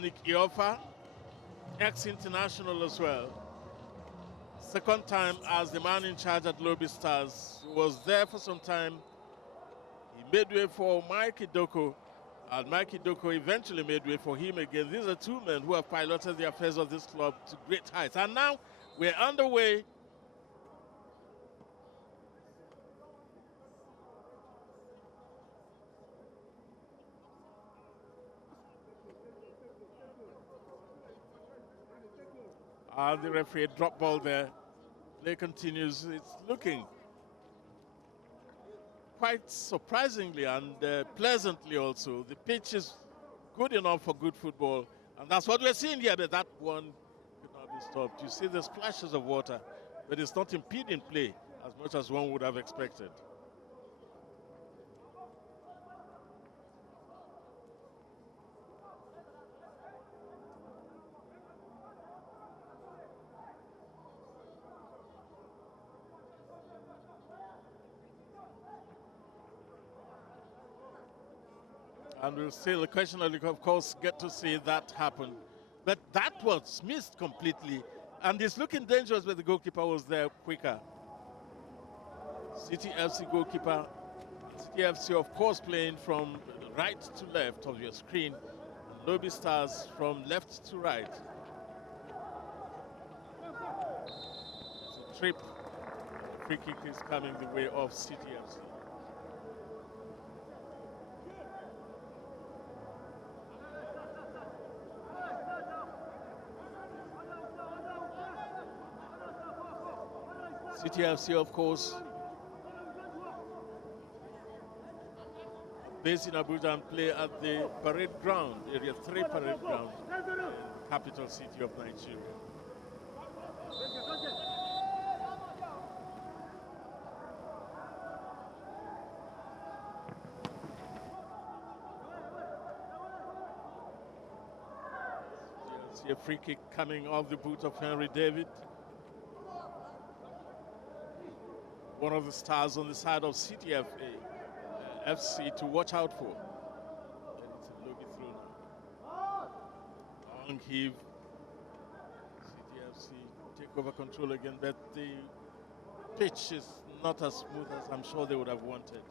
Nick Iofa, ex-international as well. Second time as the man in charge at Lobi Stars. He was there for some time. He made way for Mike Idoko, and Mike Idoko eventually made way for him again. These are two men who have piloted the affairs of this club to great heights. And now we're underway. And the referee drop ball there. Play continues. It's looking quite surprisingly and pleasantly also. The pitch is good enough for good football. And that's what we're seeing here, but that one could not be stopped. You see the splashes of water, but it's not impeding play as much as one would have expected. And we'll still, occasionally, of course, get to see that happen. But that was missed completely. And it's looking dangerous, but the goalkeeper was there quicker. City FC goalkeeper. City FC, of course, playing from right to left of your screen. And Lobi Stars from left to right. It's a trip. Free kick is coming the way of City FC. City FC, of course, based in Abuja and play at the parade ground, Area 3 parade ground, capital city of Nigeria. See a free kick coming off the boot of Henry David. One of the stars on the side of City FC to watch out for. And it's a Lobi throw now. Long heave. City FC take over control again, but the pitch is not as smooth as I'm sure they would have wanted.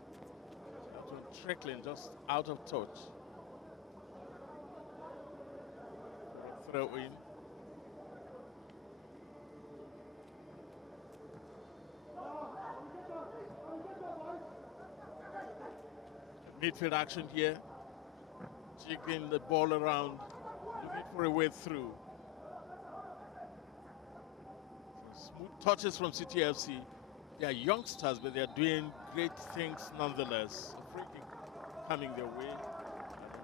That one trickling just out of touch. Throw in. Midfield action here, jiggling the ball around, looking for a way through. Smooth touches from City FC. They are youngsters, but they are doing great things nonetheless. A free kick coming their way,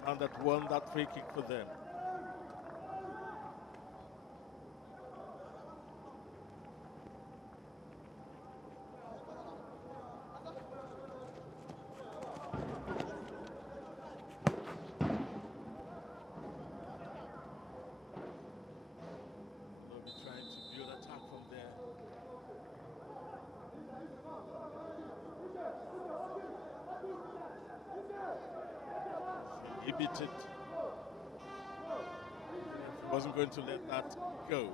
and that won that free kick for them. He beat it. He wasn't going to let that go.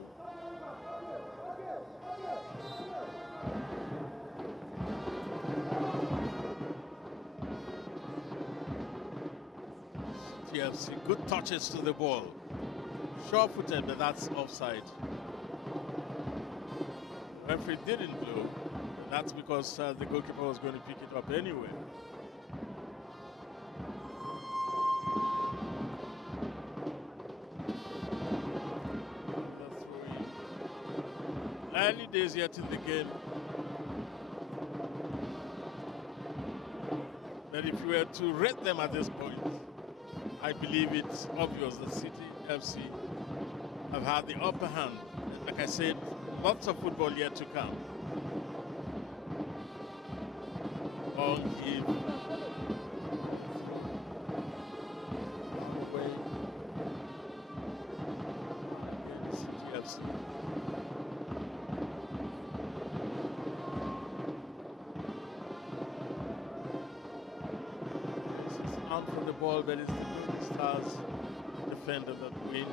TFC, good touches to the ball. Sure-footed, but that's offside. Referee didn't blow. That's because the goalkeeper was going to pick it up anyway. Early days yet in the game. But if you were to rate them at this point, I believe it's obvious that City FC have had the upper hand. And like I said, lots of football yet to come. Long heave. City FC. Out from the ball, but it's the Stars defender that win.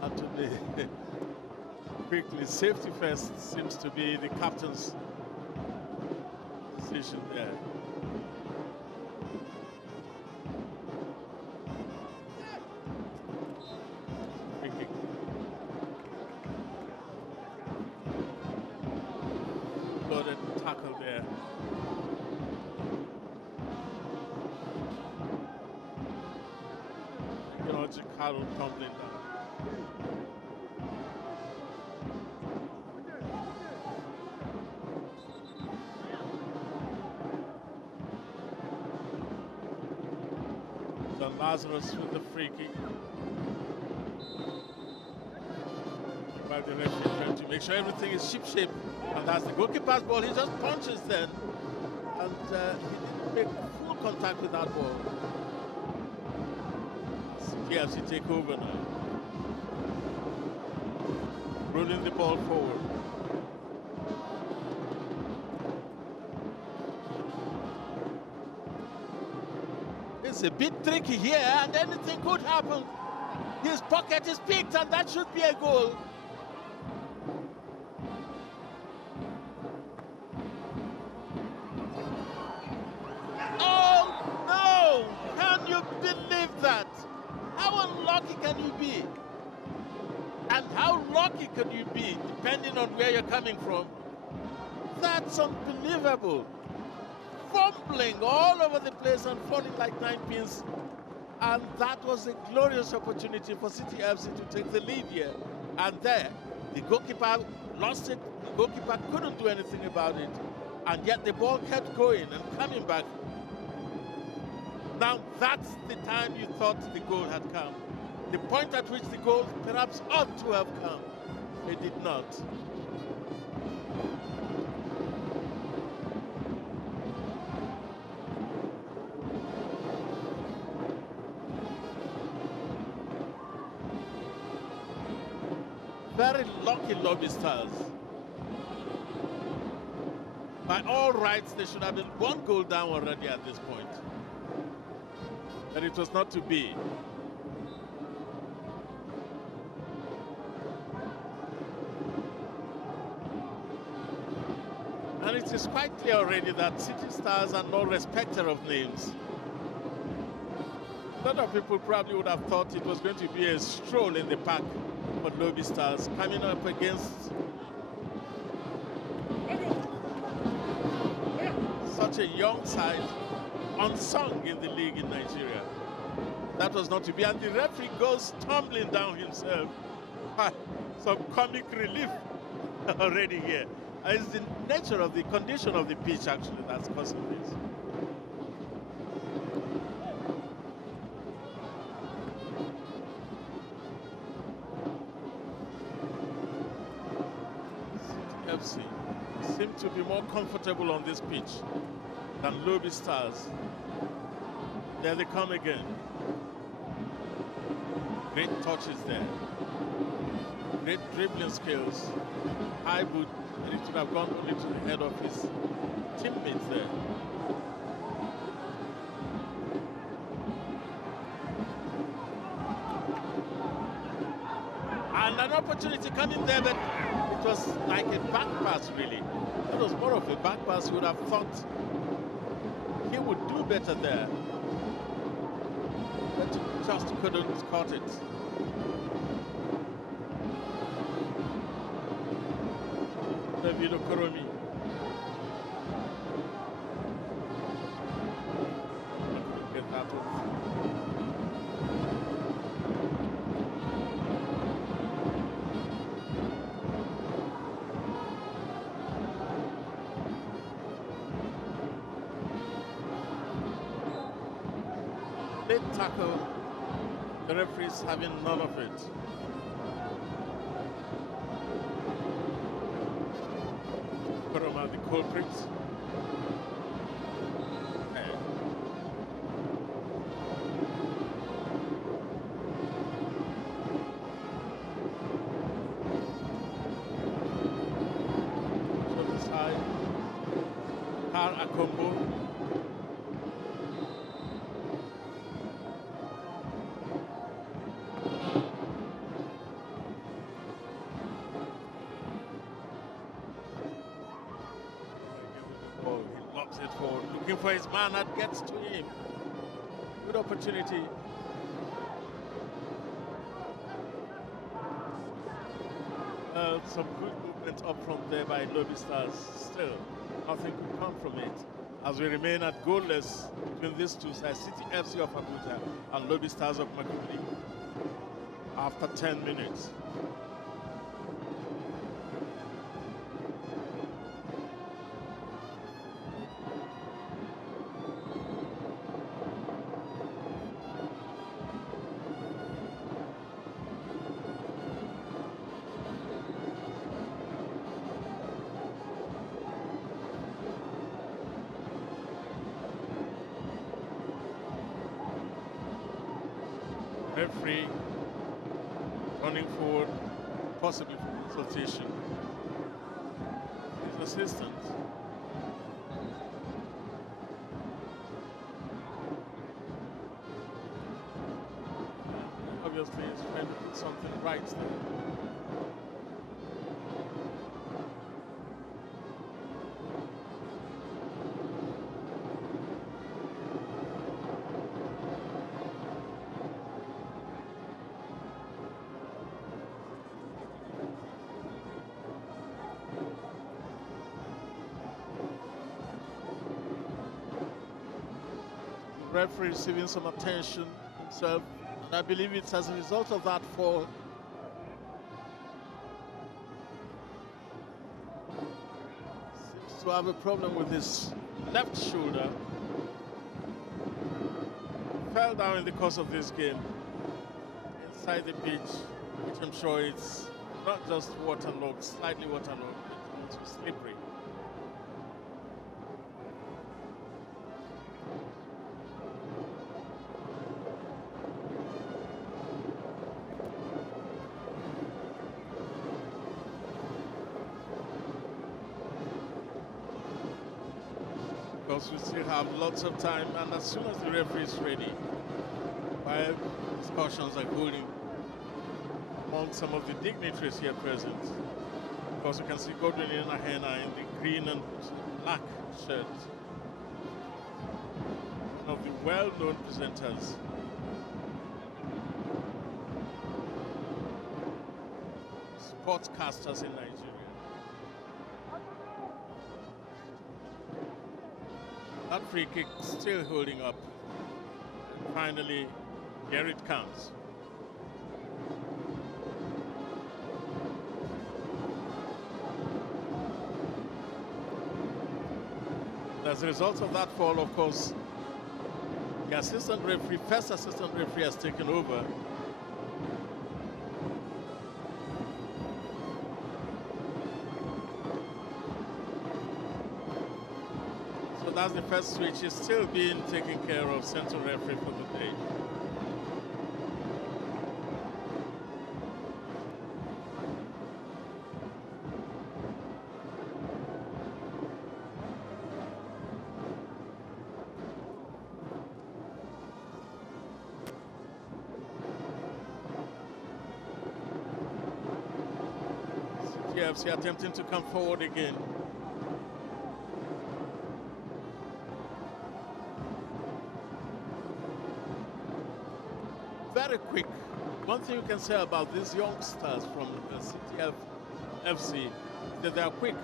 Had to be quickly. Safety first seems to be the captain's decision there. Tackle there. You know, Chicago tumbling down. John Lazarus with the free kick. By the referee trying to make sure everything is ship-shape. And that's the goalkeeper's ball. He just punches then. And he didn't make full contact with that ball. CTFC take over now. Rolling the ball forward. It's a bit tricky here, and anything could happen. His pocket is picked, and that should be a goal. Can you be, depending on where you're coming from? That's unbelievable. Fumbling all over the place and falling like 9 pins. And that was a glorious opportunity for City FC to take the lead here. And there, the goalkeeper lost it. The goalkeeper couldn't do anything about it. And yet the ball kept going and coming back. Now, that's the time you thought the goal had come. The point at which the goal perhaps ought to have come. It did not. Very lucky Lobi stars. By all rights, they should have been 1 goal down already at this point. But it was not to be. And it is quite clear already that City Stars are no respecter of names. A lot of people probably would have thought it was going to be a stroll in the park for Lobi Stars coming up against such a young side, unsung in the league in Nigeria. That was not to be. And the referee goes tumbling down himself. Some comic relief already here. It's the nature of the condition of the pitch, actually, that's causing this. FC seem to be more comfortable on this pitch than Lobi Stars. There they come again. Great touches there. Great dribbling skills. High boot. And it should have gone only to the head of his teammates there. And an opportunity coming there, but it was like a back pass, really. It was more of a back pass. You would have thought he would do better there. But just couldn't cut it. David Okoromi. Get that off. Late tackle. The referees having none of it. The culprit. Omar Akombo. Oh, he lobs it forward, looking for his man that gets to him. Good opportunity. Some good movement up front there by Lobi Stars. Still, nothing could come from it. As we remain at goalless between these two sides, City FC of Abuja and Lobi Stars of Makuli after 10 minutes. Referee running forward, possibly for consultation. His assistant. Obviously, he's trying to put something right there. Referee receiving some attention himself, and I believe it's as a result of that fall. Seems to have a problem with his left shoulder. Fell down in the course of this game inside the pitch, which I'm sure it's not just waterlogged, slightly waterlogged, but also slippery. We still have lots of time, and as soon as the referee is ready, 5 discussions are holding among some of the dignitaries here present. Of course, you can see Godwin Inahena in the green and black shirt, one of the well-known presenters. Sportscasters in Nigeria. That free kick still holding up. And finally, here it comes. As a result of that fall, of course, the assistant referee, first assistant referee, has taken over. That's the first switch. Is still being taken care of, central referee for the day. CTFC attempting to come forward again. Very quick. One thing you can say about these youngsters from the CTF FC is that they are quick,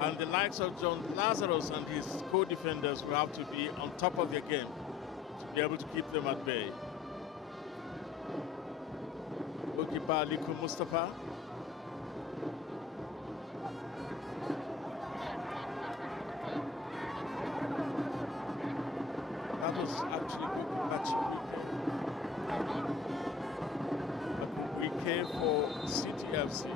and the likes of John Lazarus and his co-defenders will have to be on top of their game to be able to keep them at bay. Goalkeeper Aliku Mustafa. That was actually good match. We came for CTFC.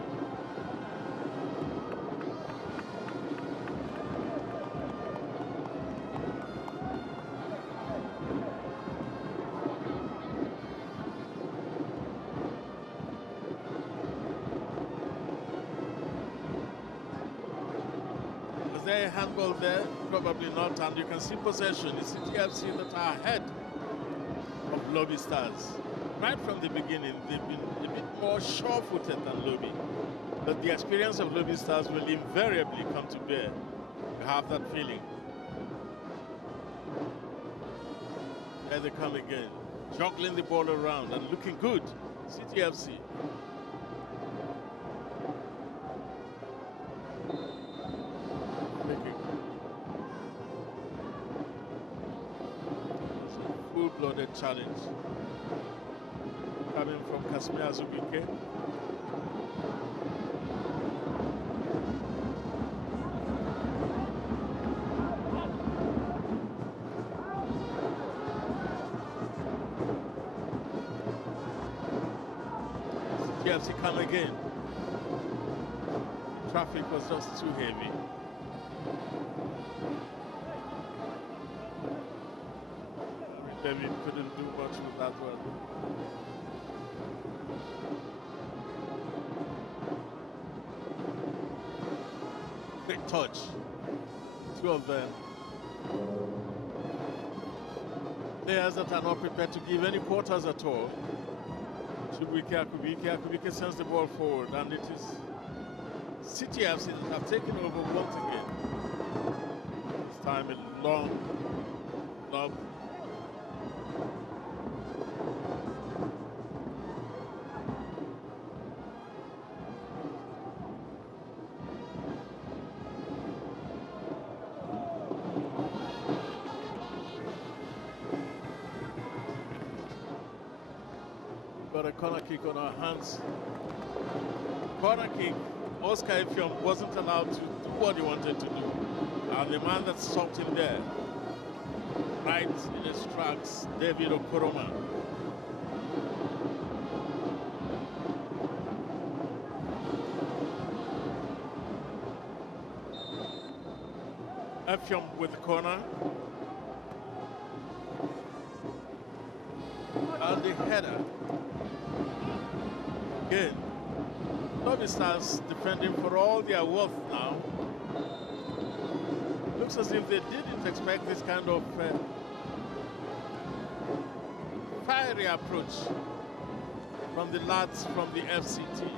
there a handball there? Probably not, and you can see possession. It's CTFC that are ahead of Lobi Stars. Right from the beginning, they've been a bit more sure-footed than Lobi. But the experience of Lobi Stars will invariably come to bear. You have that feeling. There they come again, juggling the ball around and looking good. CTFC. Full-blooded challenge coming from Kasimir Zubike. CTFC come again. Traffic was just too heavy. David couldn't do much with that one. Great touch. Two of them. Players that are not prepared to give any quarters at all. Shubike Akubike. Akubike sends the ball forward, and it is CTFC that have taken over once again. This time a long lob. Got a corner kick on our hands. Corner kick, Oscar Effiong wasn't allowed to do what he wanted to do. And the man that stopped him there, right in his tracks, David Okoroma. Effiong with the corner. And the header. Again, Lobi Stars defending for all their worth now. Looks as if they didn't expect this kind of fiery approach from the lads from the FCT.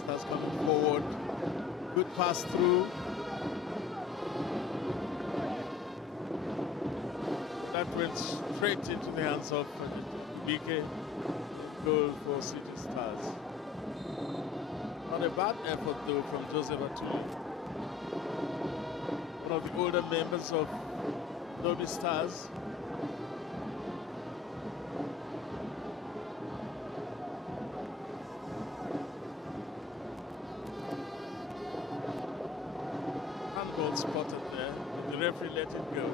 Stars coming forward, good pass through. That went straight into the hands of BK. Goal for City Stars. Not a bad effort though from Joseph Atuli, one of the older members of Lobi Stars. Handball spotted there, but the referee let it go.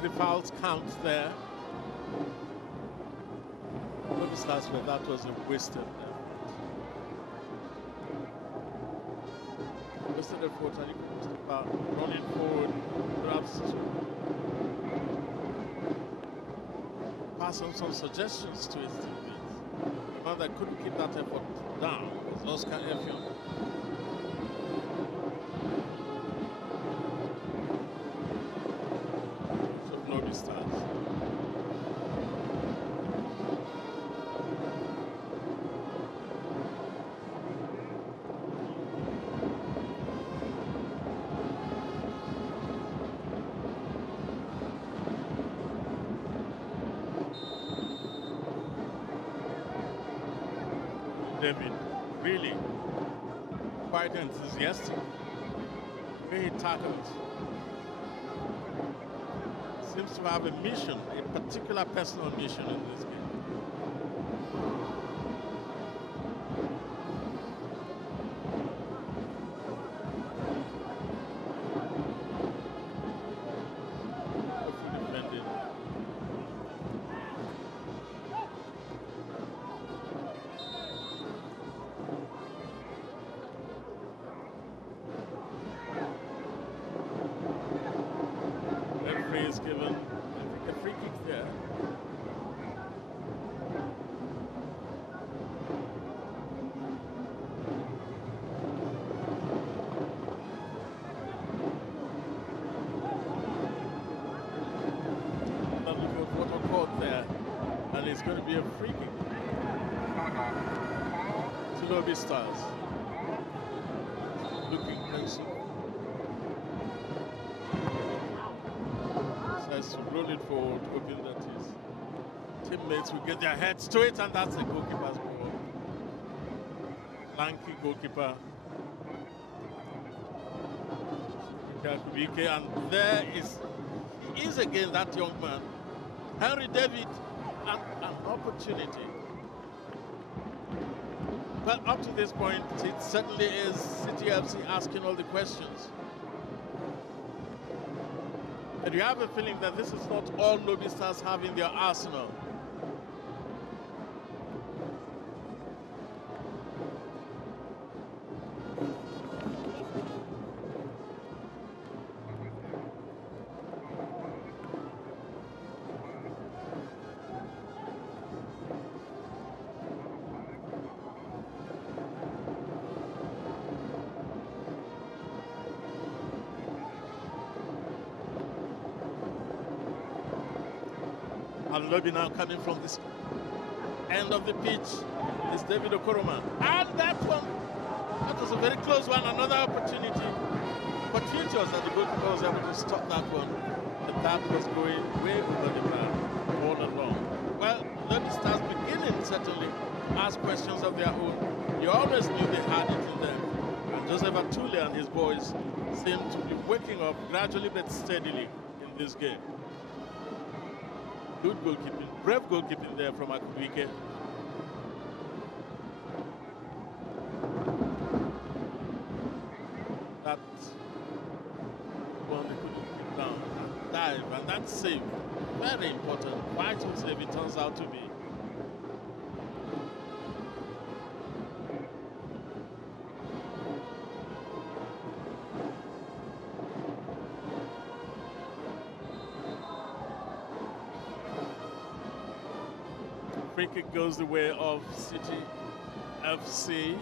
The fouls count there. Lobi Stars, but that was a wasted effort. Wasted effort, and you can step out, running forward, perhaps pass on some suggestions to his teammates. The man that couldn't keep that effort down was Oscar Effiong. David, really quite enthusiastic. Very tackles. Seems to have a mission, a particular personal mission in this game. Defending. Referee is given, I think, a free kick there. Lovely photo caught there, and it's going to be a free kick to Lobi Stars. Looking pensive. Decides to roll it forward, hoping that his teammates will get their heads to it, and that's the goalkeeper's ball. Lanky goalkeeper. And there he is again, that young man. Henry David, an opportunity. But up to this point, it certainly is City FC asking all the questions. And you have a feeling that this is not all Lobi Stars have in their arsenal. And Lobi now coming from this end of the pitch is David Okoroma. And that one, that was a very close one, another opportunity. But features that the goalkeeper was able to stop that one. The tap was going way over the bar all along. Well, Lobi Stars beginning certainly ask questions of their own. You always knew they had it in them. And Joseph Atule and his boys seem to be waking up gradually but steadily in this game. Good goalkeeping, brave goalkeeping there from Akwa. That one they couldn't keep down, and dive, and that save, very important, vital save it turns out to be. Free kick goes the way of City FC.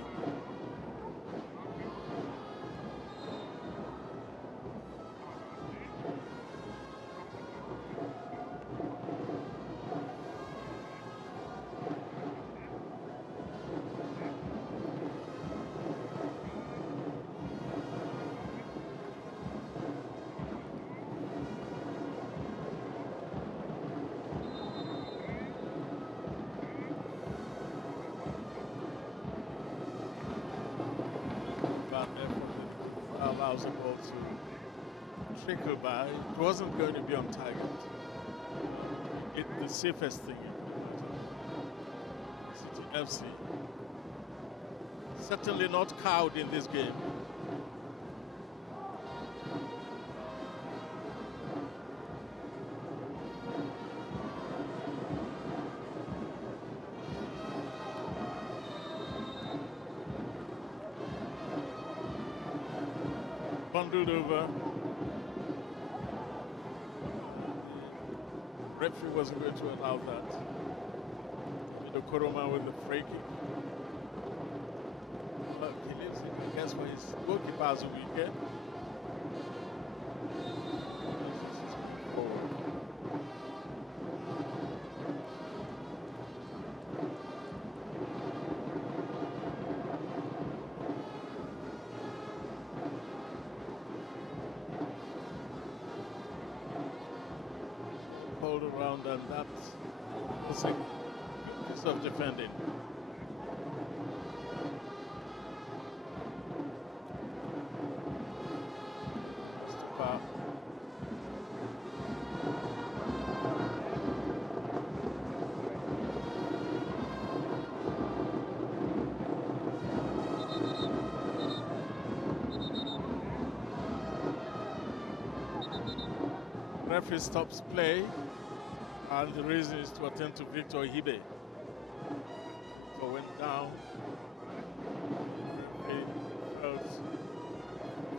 Allows the ball to trickle by. It wasn't going to be on target. It's the safest thing. City FC. Certainly not cowed in this game. Bundled over. Referee wasn't going to allow that. Koroma with the free kick. Look, he leaves it, I guess, for his goalkeeper's weekend. Around, and that's a piece of defending. referee stops play, and the reason is to attend to Victor Hibe. So went down. He felt he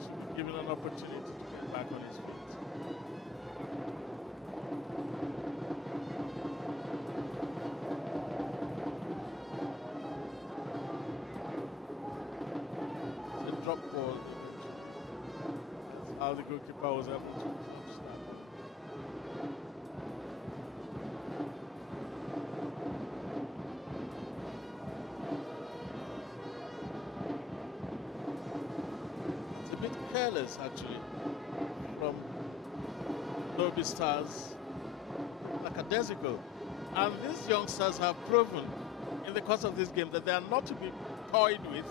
should be given an opportunity to get back on his feet. It's a drop ball. That's how the goalkeeper was able to catch that. Careless actually from Lobi Stars, lackadaisical. And these youngsters have proven in the course of this game that they are not to be toyed with.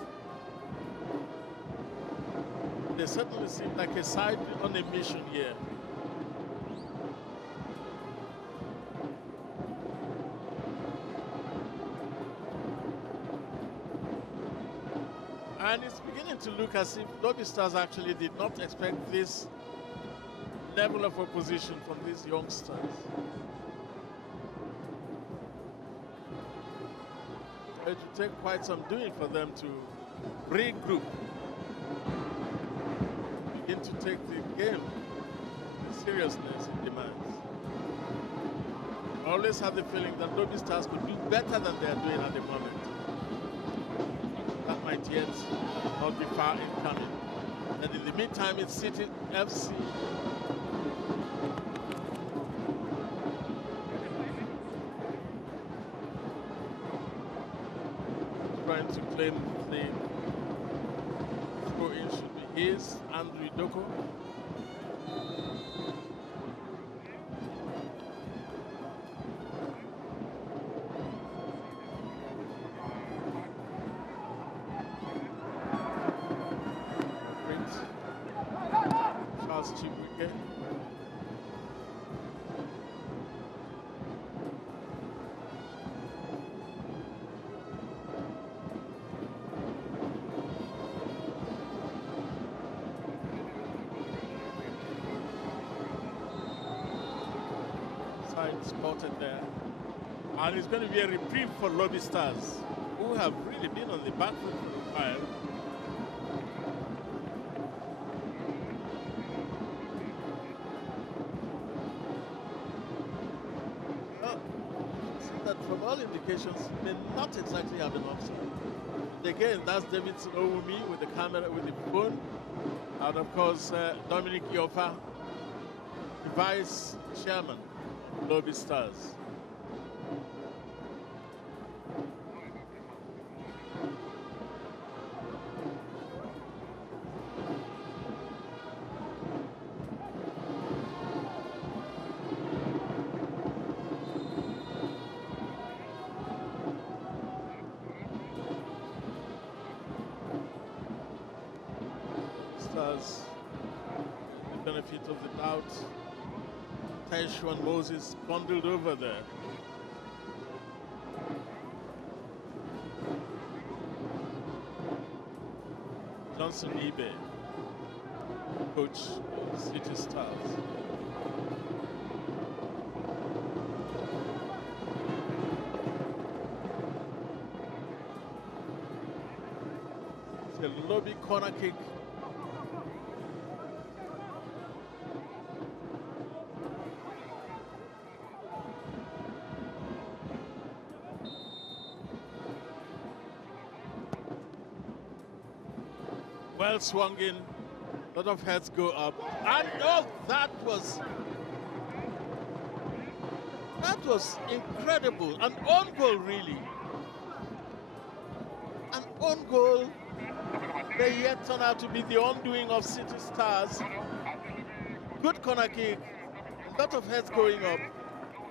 They certainly seem like a side on a mission here. And it's beginning to look as if Lobi Stars actually did not expect this level of opposition from these youngsters. It will take quite some doing for them to regroup, begin to take the game the seriousness it demands. I always have the feeling that Lobi Stars could do better than they are doing at the moment. That might yet not be far in coming. And in the meantime, it's City FC trying to claim the throw-in should be his, Andrew Doko. Spotted there, and it's going to be a reprieve for Lobi Stars, who have really been on the back foot for a while. Well, see that from all indications, may not exactly have an offside. Again, that's Davidson Owumi with the camera, with the phone, and of course Dominic Iofa, the vice chairman. Lobi Stars. Stars, the benefit of the doubt. Taishwan Moses bundled over there. Johnson Ibe, coach City Stars. It's a Lobi corner kick. Well swung in, a lot of heads go up, and oh, that was incredible. An own goal, really. An own goal. They yet turn out to be the undoing of City Stars. Good corner kick, a lot of heads going up.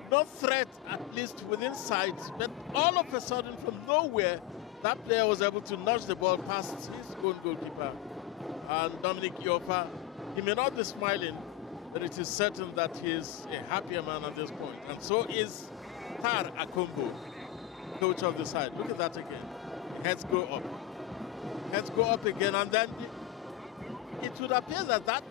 No threat, at least within sight, but all of a sudden, from nowhere, that player was able to nudge the ball past his own goalkeeper. And Dominic Iofa, he may not be smiling, but it is certain that he is a happier man at this point. And so is Tar Akombo, coach of the side. Look at that again. Heads go up. Heads go up again, and then it would appear that that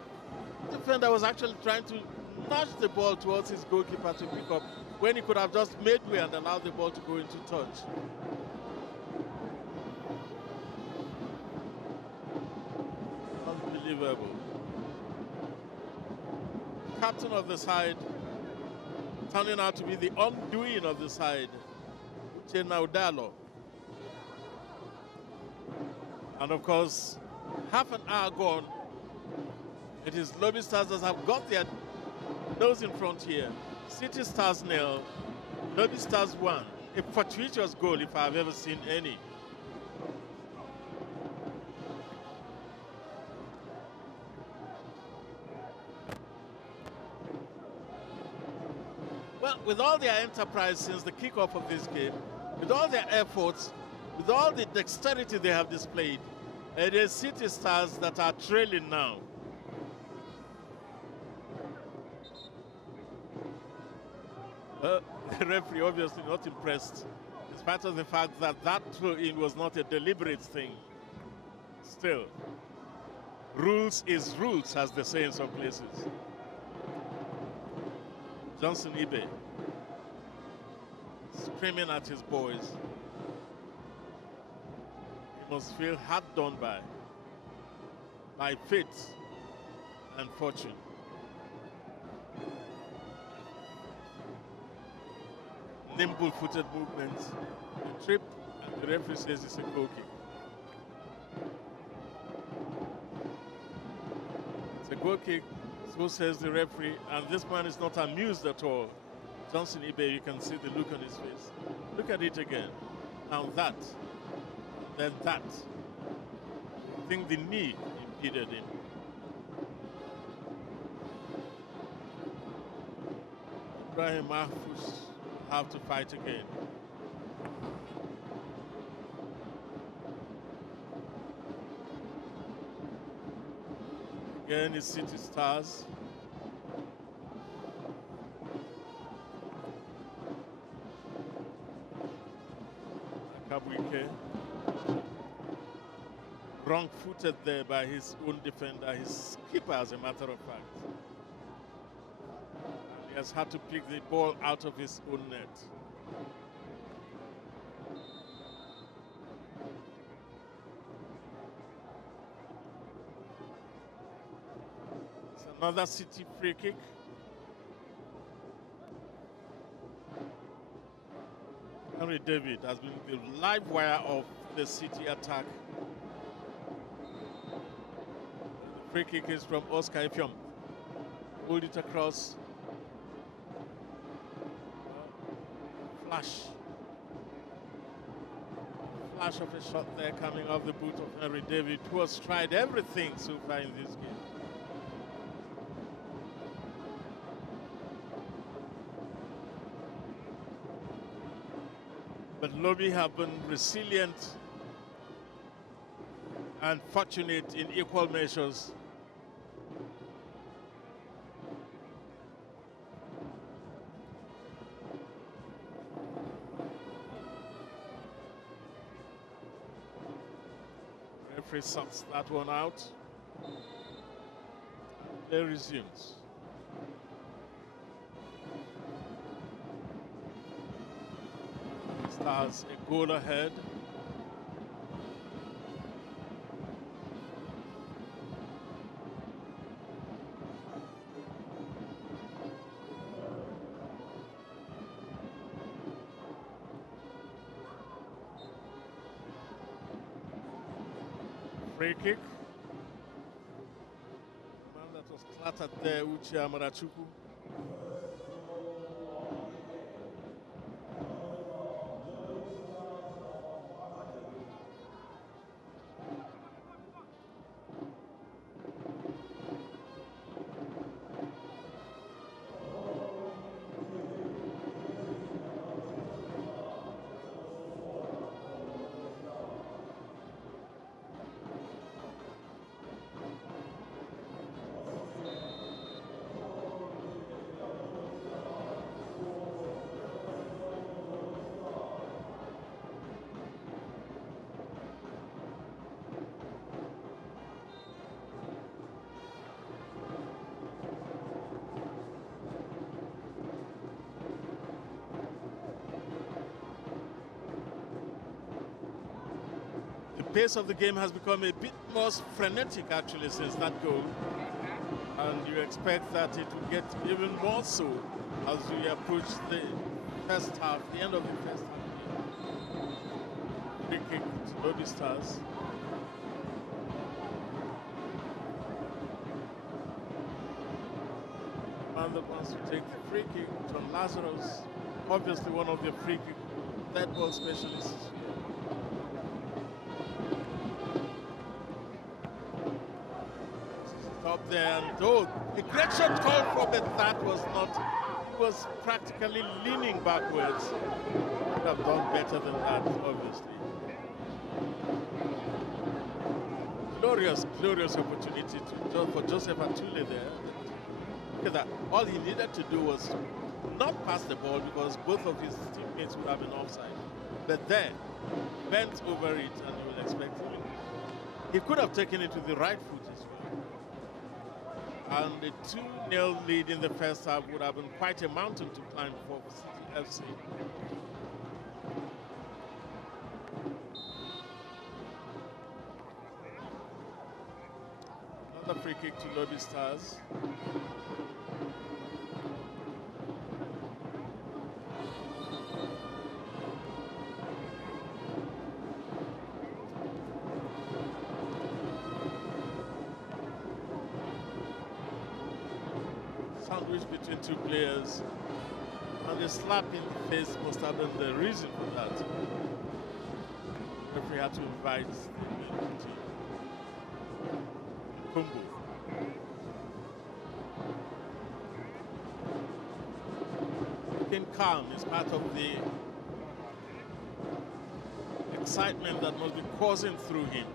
defender was actually trying to nudged the ball towards his goalkeeper to pick up when he could have just made way and allowed the ball to go into touch. Unbelievable. Captain of the side, turning out to be the undoing of the side, Uche Naudalo. And of course, half an hour gone, it is Lobi Stars that have got their nose in front here. City Stars 0, Lobi Stars 1. A fortuitous goal if I've ever seen any. Well, with all their enterprise since the kickoff of this game, with all their efforts, with all the dexterity they have displayed, it is City Stars that are trailing now. The referee obviously not impressed, in spite of the fact that that throw-in was not a deliberate thing. Still, rules is rules, as they say in some places. Johnson Ibe screaming at his boys. He must feel hard done by fate and fortune. Nimble-footed movements, a trip, and the referee says it's a goal kick. It's a goal kick, so says the referee, and this man is not amused at all. Johnson Ibe, you can see the look on his face. Look at it again. Now that, then that. I think the knee impeded him. Ibrahim Mahfouz have to fight again. Again, it's City Stars. Akabuike. Wrong-footed there by his own defender, his keeper, as a matter of fact. He has had to pick the ball out of his own net. It's another City free kick. Henry David has been the live wire of the City attack. The free kick is from Oscar Ifyom. Hold it across. Flash of a shot there coming off the boot of Henry David, who has tried everything so far in this game. But Lobi have been resilient and fortunate in equal measures. Referee sucks that one out. Play resumes. Stars a goal ahead. Free kick. The man that was clattered there, Uche Amarachukwu. pace of the game has become a bit more frenetic actually since that goal. And you expect that it will get even more so as we approach the first half, the end of the first half. Free kick to Lobi Stars. Man that wants to take the free kick, John Lazarus, obviously one of the free kick dead ball specialists. Up there, and oh, a great shot called for, but that was not. He was practically leaning backwards. Could have done better than that, obviously. Glorious opportunity for Joseph Atule there. Look at that. All he needed to do was not pass the ball because both of his teammates would have been offside. But there, bent over it, and you will expect him. He could have taken it to the right foot as well. And the 2-0 lead in the first half would have been quite a mountain to climb for City FC. Another free kick to Lobi Stars. Sandwich between two players, and the slap in the face must have been the reason for that. The referee had to invite the Kumbu. Looking calm is part of the excitement that must be coursing through him.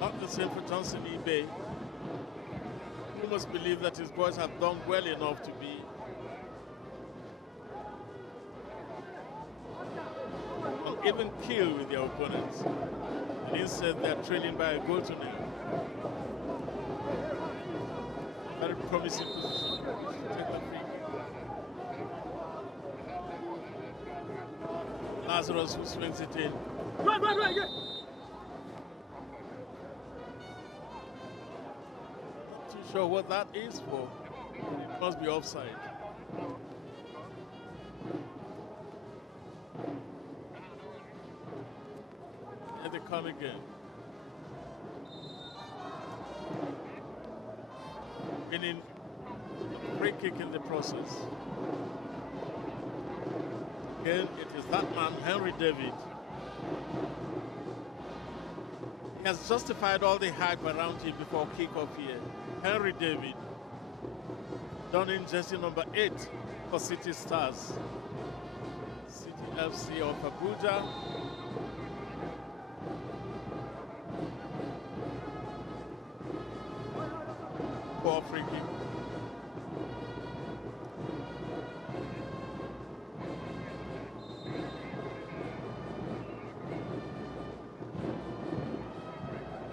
Not the same for Johnson Ibe. He must believe that his boys have done well enough to be on even keel with their opponents. And instead, they're trailing by a goal to nil. Very promising position. Take the free kick. Lazarus who swings it in. Right, yeah. Sure what that is for. It must be offside. Here they come again. Winning a free kick in the process. Again, it is that man, Henry David. He has justified all the hype around him before kickoff here. Henry David, donning jersey number 8 for City Stars. City FC of Abuja. For free kick.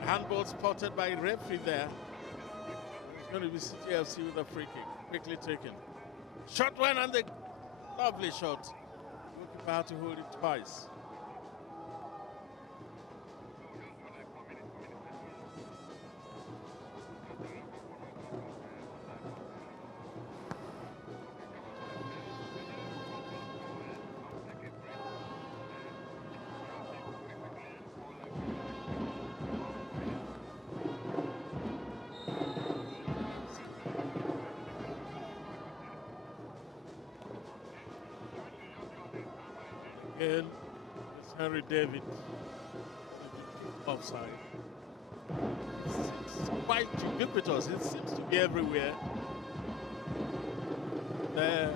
Handball spotted by referee there. Going to be City FC with a free kick, quickly taken. Shot one and the lovely shot. Looking about to hold it twice. Again, it's Henry David. Offside. It's quite ubiquitous. It seems to be everywhere. There,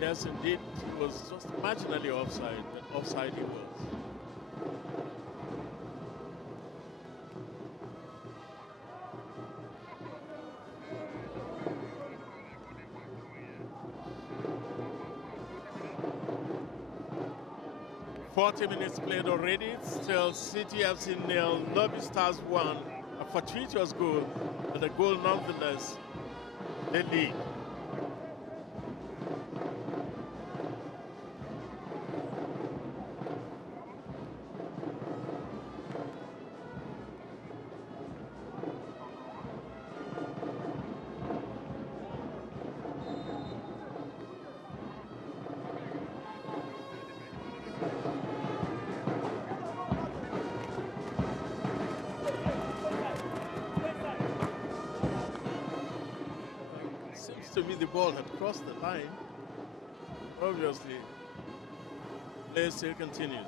yes, indeed, he was just marginally offside, but offside he was. Forty minutes played already. It's still City FC 0, Lobi Stars 1. A fortuitous goal, but a goal nonetheless. They lead. the ball had crossed the line. Obviously, play still continues.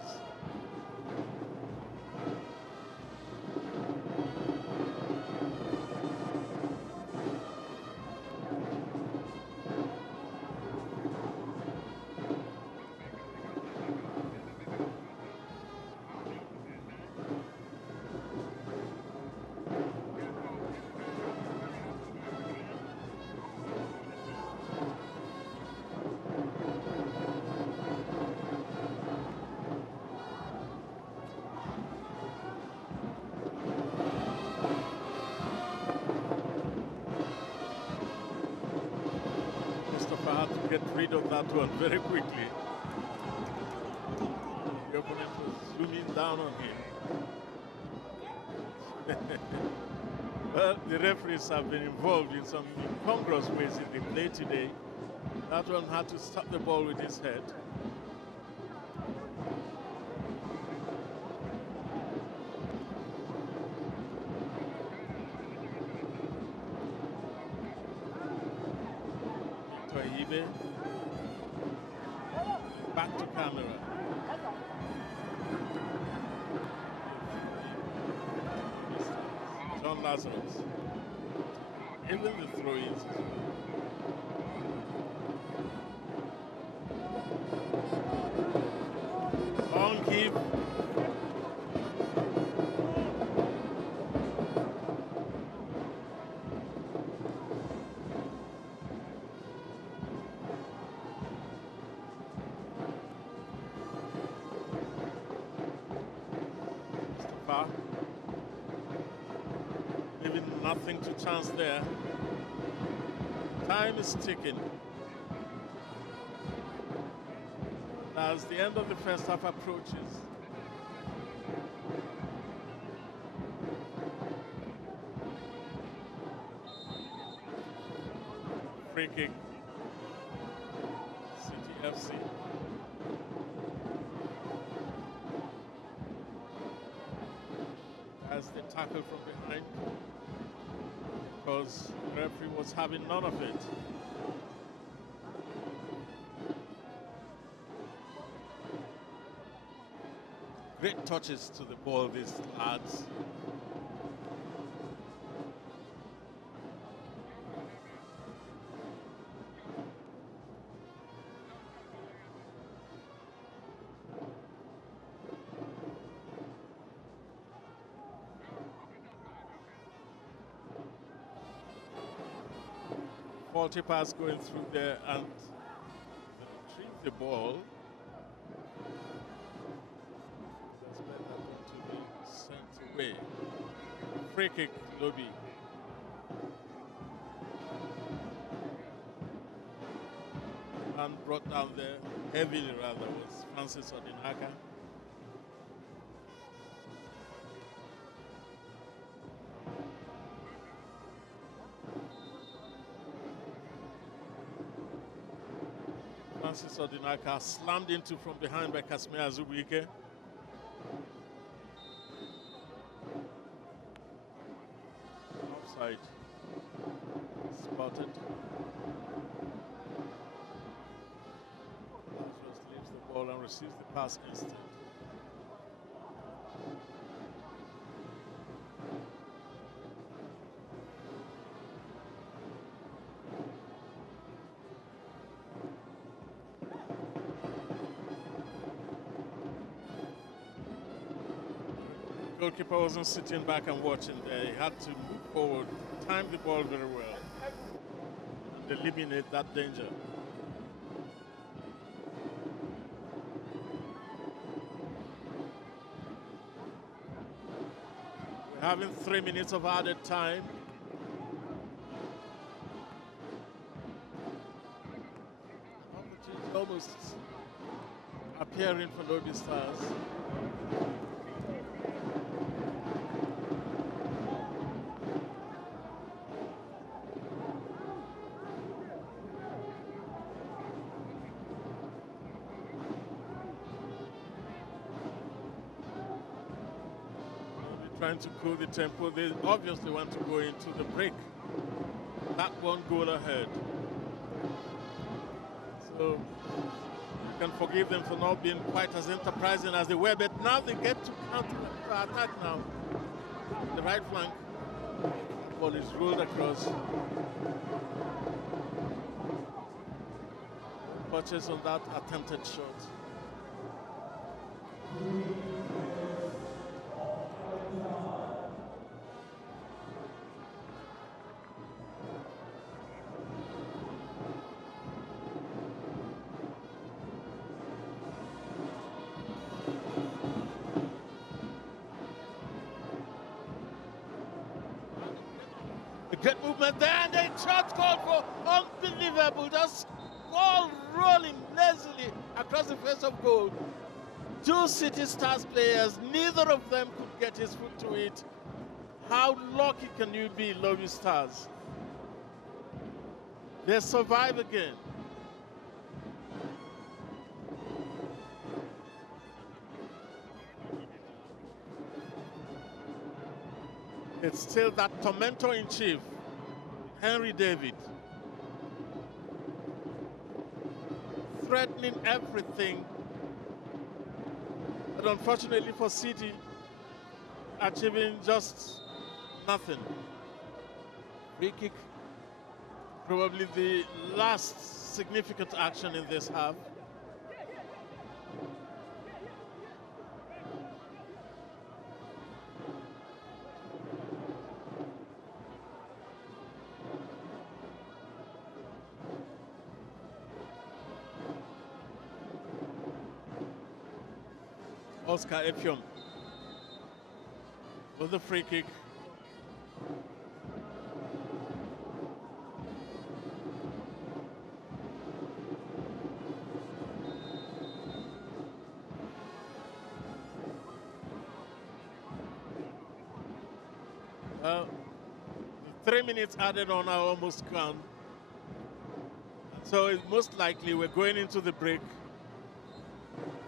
Get rid of that one very quickly. The opponent was zooming down on him. Well, the referees have been involved in some incongruous ways in the play today. That one had to stop the ball with his head. Back to camera. John Lazarus. Even the throw-ins. Long keep. Leaving nothing to chance there. Time is ticking. As the end of the first half approaches, free kick, City FC. As they tackle from behind, because the referee was having none of it. Great touches to the ball, these lads. Faulty pass going through there and retrieve the ball. Expect that one to be sent away. Free kick, Lobi. And brought down there heavily, rather, was Francis Odinaka. Francis Odinaka slammed into from behind by Kasimir Azubuike. Offside spotted. Lazarus leaves the ball and receives the pass instead. Goalkeeper wasn't sitting back and watching there. He had to move forward, time the ball very well, and eliminate that danger. We're having 3 minutes of added time. Opportunity almost appearing for Lobi Stars. Trying to cool the tempo. They obviously want to go into the break. That one goal ahead. So you can forgive them for not being quite as enterprising as they were, but now they get to counter attack now. The right flank. Ball is rolled across. Touches on that attempted shot. Great movement there, and the shot called for unbelievable. Just ball rolling lazily across the face of goal. Two City Stars players, neither of them could get his foot to it. How lucky can you be, Lobi Stars? They survive again. It's still that tormentor in chief, Henry David, threatening everything, but unfortunately for City, achieving just nothing. Free kick, probably the last significant action in this half. Oscar Efiong with the free kick. Well, 3 minutes added on are almost gone. So it's most likely we're going into the break.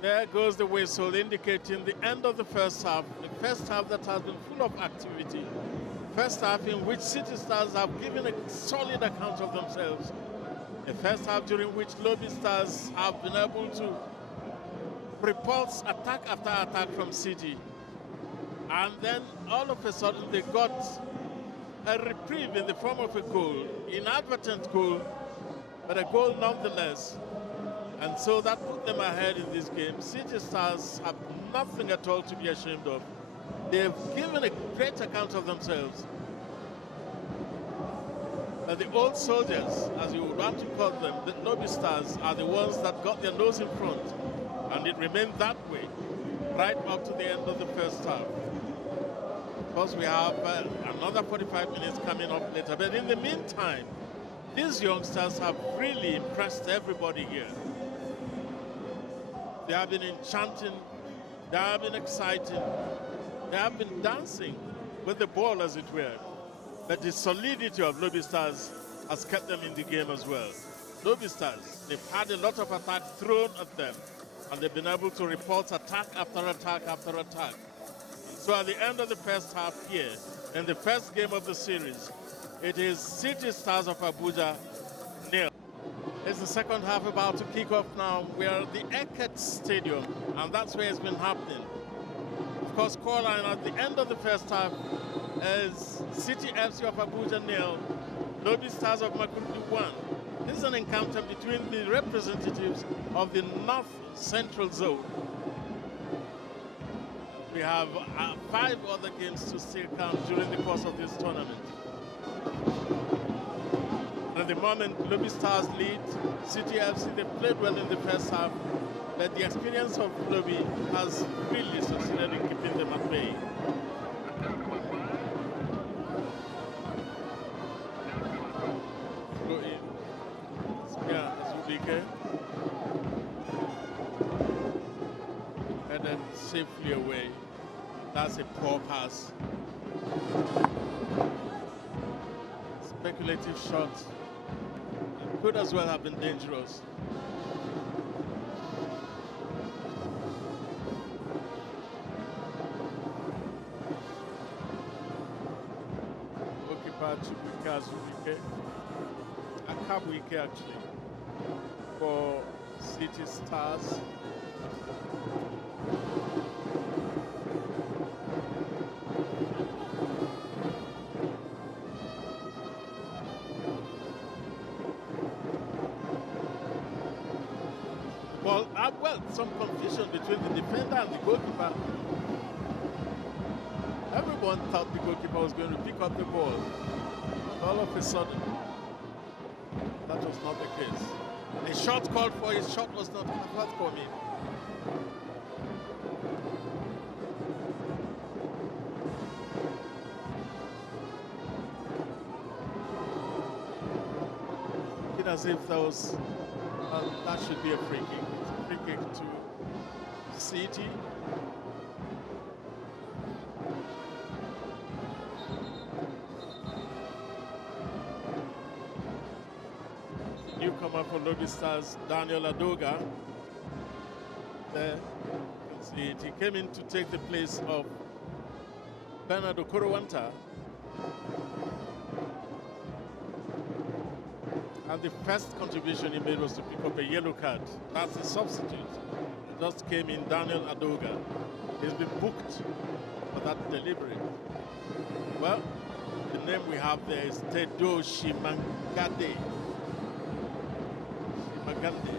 There goes the whistle indicating the end of the first half. The first half that has been full of activity. First half in which City Stars have given a solid account of themselves. A first half during which Lobi Stars have been able to repulse attack after attack from City. And then all of a sudden they got a reprieve in the form of a goal, inadvertent goal, but a goal nonetheless. And so that put them ahead in this game. City Stars have nothing at all to be ashamed of. They've given a great account of themselves. But the old soldiers, as you would want to call them, the Lobi Stars, are the ones that got their nose in front. And it remained that way right up to the end of the first half. Of course, we have another 45 minutes coming up later. But in the meantime, these youngsters have really impressed everybody here. They have been enchanting, they have been exciting, they have been dancing with the ball, as it were. But the solidity of Lobi Stars has kept them in the game as well. Lobi Stars, they've had a lot of attacks thrown at them, and they've been able to repulse attack after attack after attack. So at the end of the first half here, in the first game of the series, it is City Stars of Abuja 0. It's the second half about to kick off now. We are at the Eket Stadium, and that's where it's been happening. Of course, scoreline at the end of the first half is City FC of Abuja 0, Lobi Stars of Makurdi 1. This is an encounter between the representatives of the North Central Zone. We have 5 other games to still count during the course of this tournament. At the moment, Lobi Stars lead. City FC, they played well in the first half, but the experience of Lobi has really succeeded in keeping them at bay. Throw in. Yeah, Zubike. Headed safely away. That's a poor pass. Speculative shot. Could as well have been dangerous. Goalkeeper Chibika Zubike, Akabuike actually, for City Stars. Well, some confusion between the defender and the goalkeeper. Everyone thought the goalkeeper was going to pick up the ball. All of a sudden, that was not the case. A shot called for, his shot was not forthcoming. Looking as if that should be a free kick. It's a free kick to City. Newcomer for Lobi Stars, Daniel Adoga. There, you can see it. He came in to take the place of Bernardo Korowanta. And the first contribution he made was to pick up a yellow card. That's the substitute. Just came in, Daniel Adoga. He's been booked for that delivery. Well, the name we have there is Tedo Shimangade. Shimagande.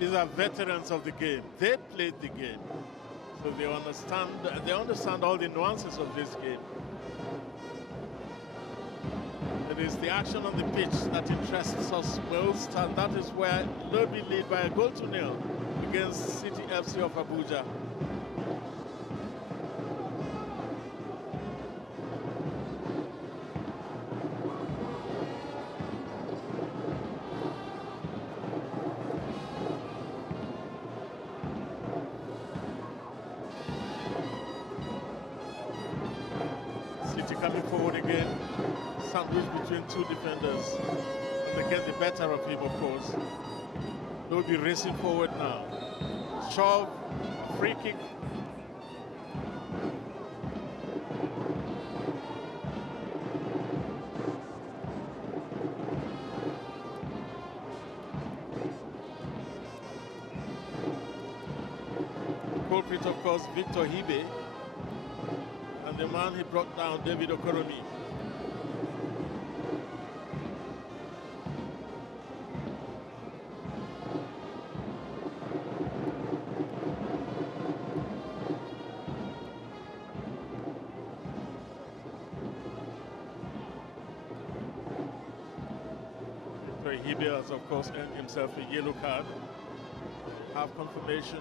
These are veterans of the game. They played the game, so they understand all the nuances of this game. It is the action on the pitch that interests us most, and that is where Lobi lead by a goal to nil against City FC of Abuja. Coming forward again, sandwiched between two defenders, and they get the better of him, of course. They'll be racing forward now. Shove, free kick. Culprit, of course, Victor Hibe. And the man he brought down, David Okoromi. Hibe has, of course, earned himself a yellow card. Have confirmation.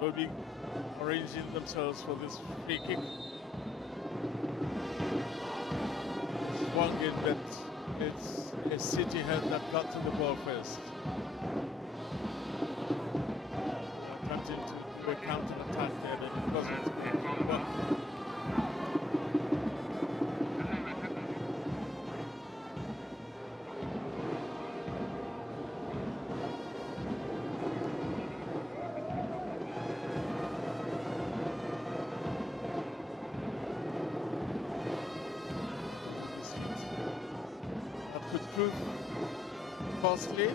Lobi arranging themselves for this free kick. Swung in, but it's a City head that got to the ball first. Attempting to do a counter-attack there, but it wasn't work. Prove costly.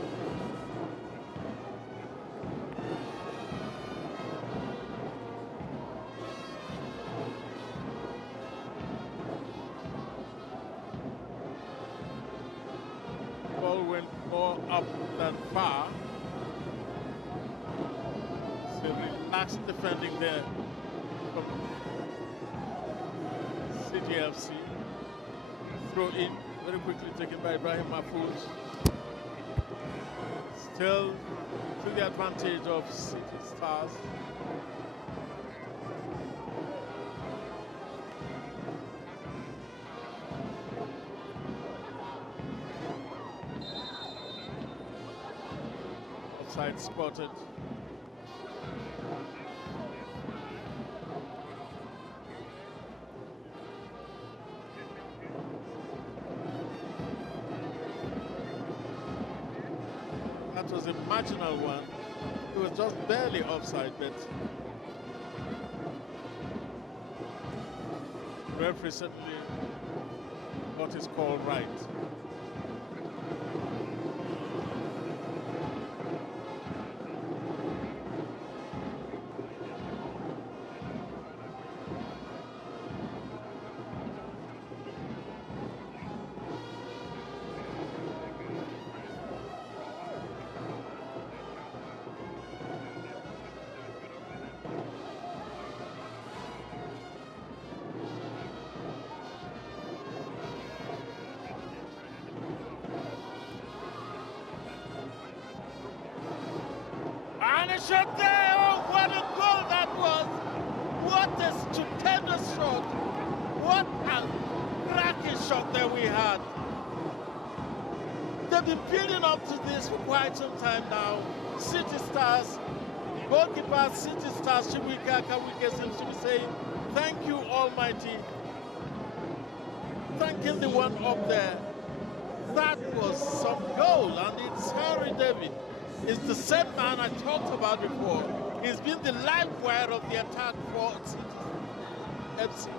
Ball went more up than far. So relaxed defending there from City FC. Throw in. Very quickly taken by Ibrahim Mahfouz. Still to the advantage of City Stars. Offside spotted. That was a marginal one. It was just barely offside, but the referee certainly got his call right. And a shot there! Oh, what a goal that was! What a stupendous shot! What a cracking shot that we had! They've been building up to this for quite some time now. City Stars, goalkeeper City Stars, Chibuika Kawike seems to be saying, thank you, Almighty. Thanking the one up there. That was some goal, and it's Harry David. It's the same man I talked about before. He's been the live wire of the attack for FC.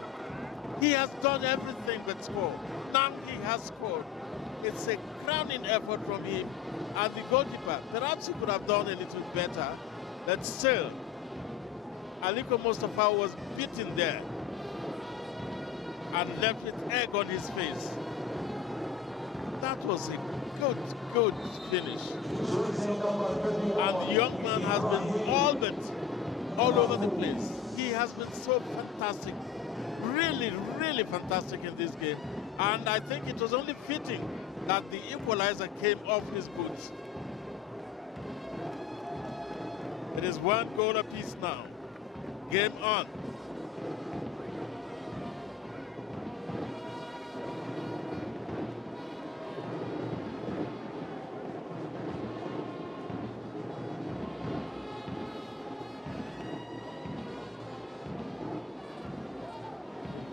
He has done everything but score. Now he has scored. It's a crowning effort from him and the goalkeeper. Perhaps he could have done a little better, but still, Aliko Mustafa was beaten there and left with egg on his face. That was a good finish. And the young man has been all over the place. He has been so fantastic, really fantastic in this game. And I think it was only fitting that the equalizer came off his boots. It is 1 goal apiece now. Game on.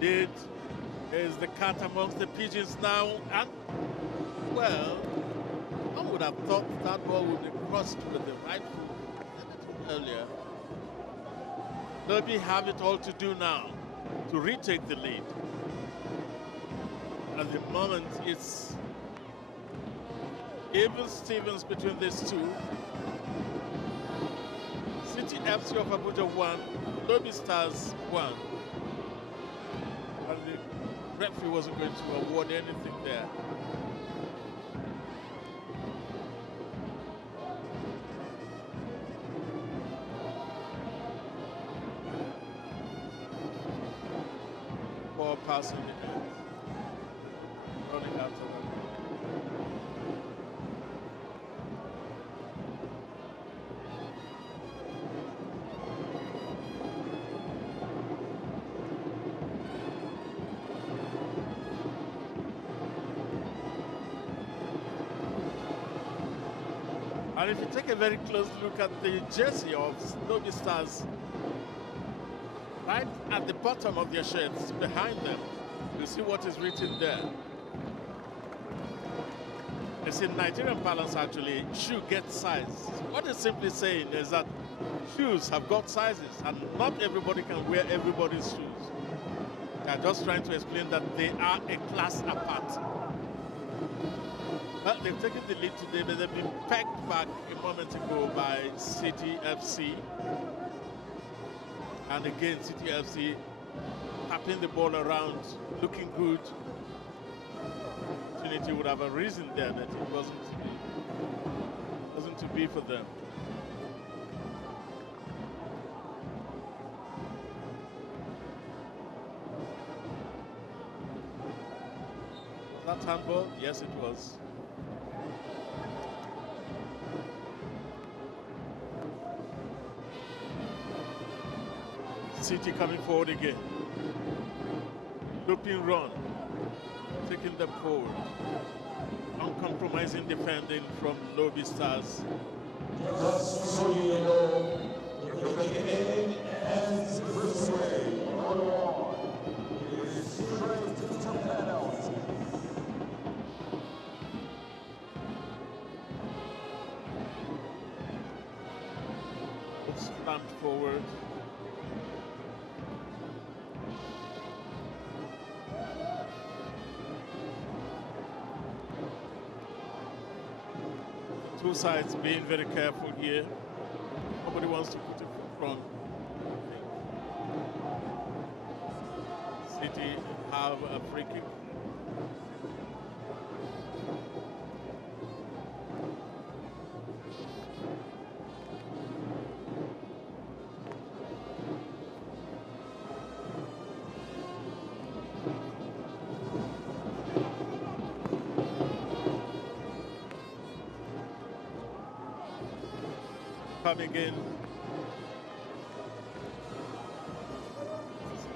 It is the cat amongst the pigeons now, and well, I would have thought that ball would be crossed with the right foot earlier. Lobi have it all to do now to retake the lead. At the moment, it's even Stevens between these two. City FC of Abuja 1, Lobi Stars 1. And the referee wasn't going to award anything there. Poor pass in the end. Running after that. And if you take a very close look at the jersey of Lobi Stars, right at the bottom of their shirts, behind them, you see what is written there. It's in Nigerian parlance, actually, shoe gets size. What it's simply saying is that shoes have got sizes, and not everybody can wear everybody's shoes. They're just trying to explain that they are a class apart. Well, they've taken the lead today, but they've been pegged back a moment ago by City FC. And again, City FC tapping the ball around, looking good. Opportunity would have arisen there, but it wasn't to be for them. Was that handball? Yes, it was. City coming forward again. Looping run. Taking them forward. Uncompromising defending from Lobi Stars. Just so you know, if the game ends this way, it is straight to penalty. Slammed forward. Two sides being very careful here. Nobody wants to put it front. City have a free kick. Coming in.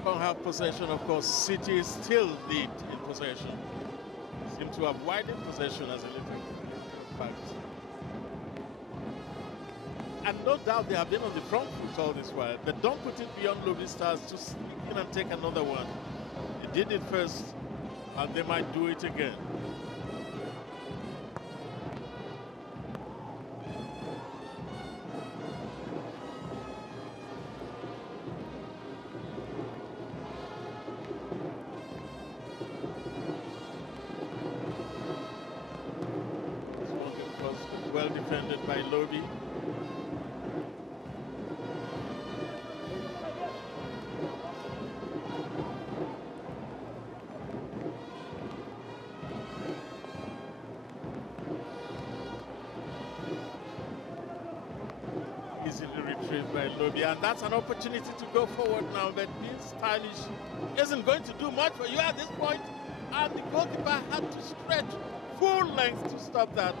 Don't have possession, of course. City still lead in possession. Seem to have widened possession as a little fact. And no doubt they have been on the front foot all this while. But don't put it beyond Lobi Stars to sneak in and take another one. They did it first, and they might do it again. Well defended by Lobi. Easily retrieved by Lobi, and that's an opportunity to go forward now, but being stylish isn't going to do much for you at this point, and the goalkeeper had to stretch full length to stop that.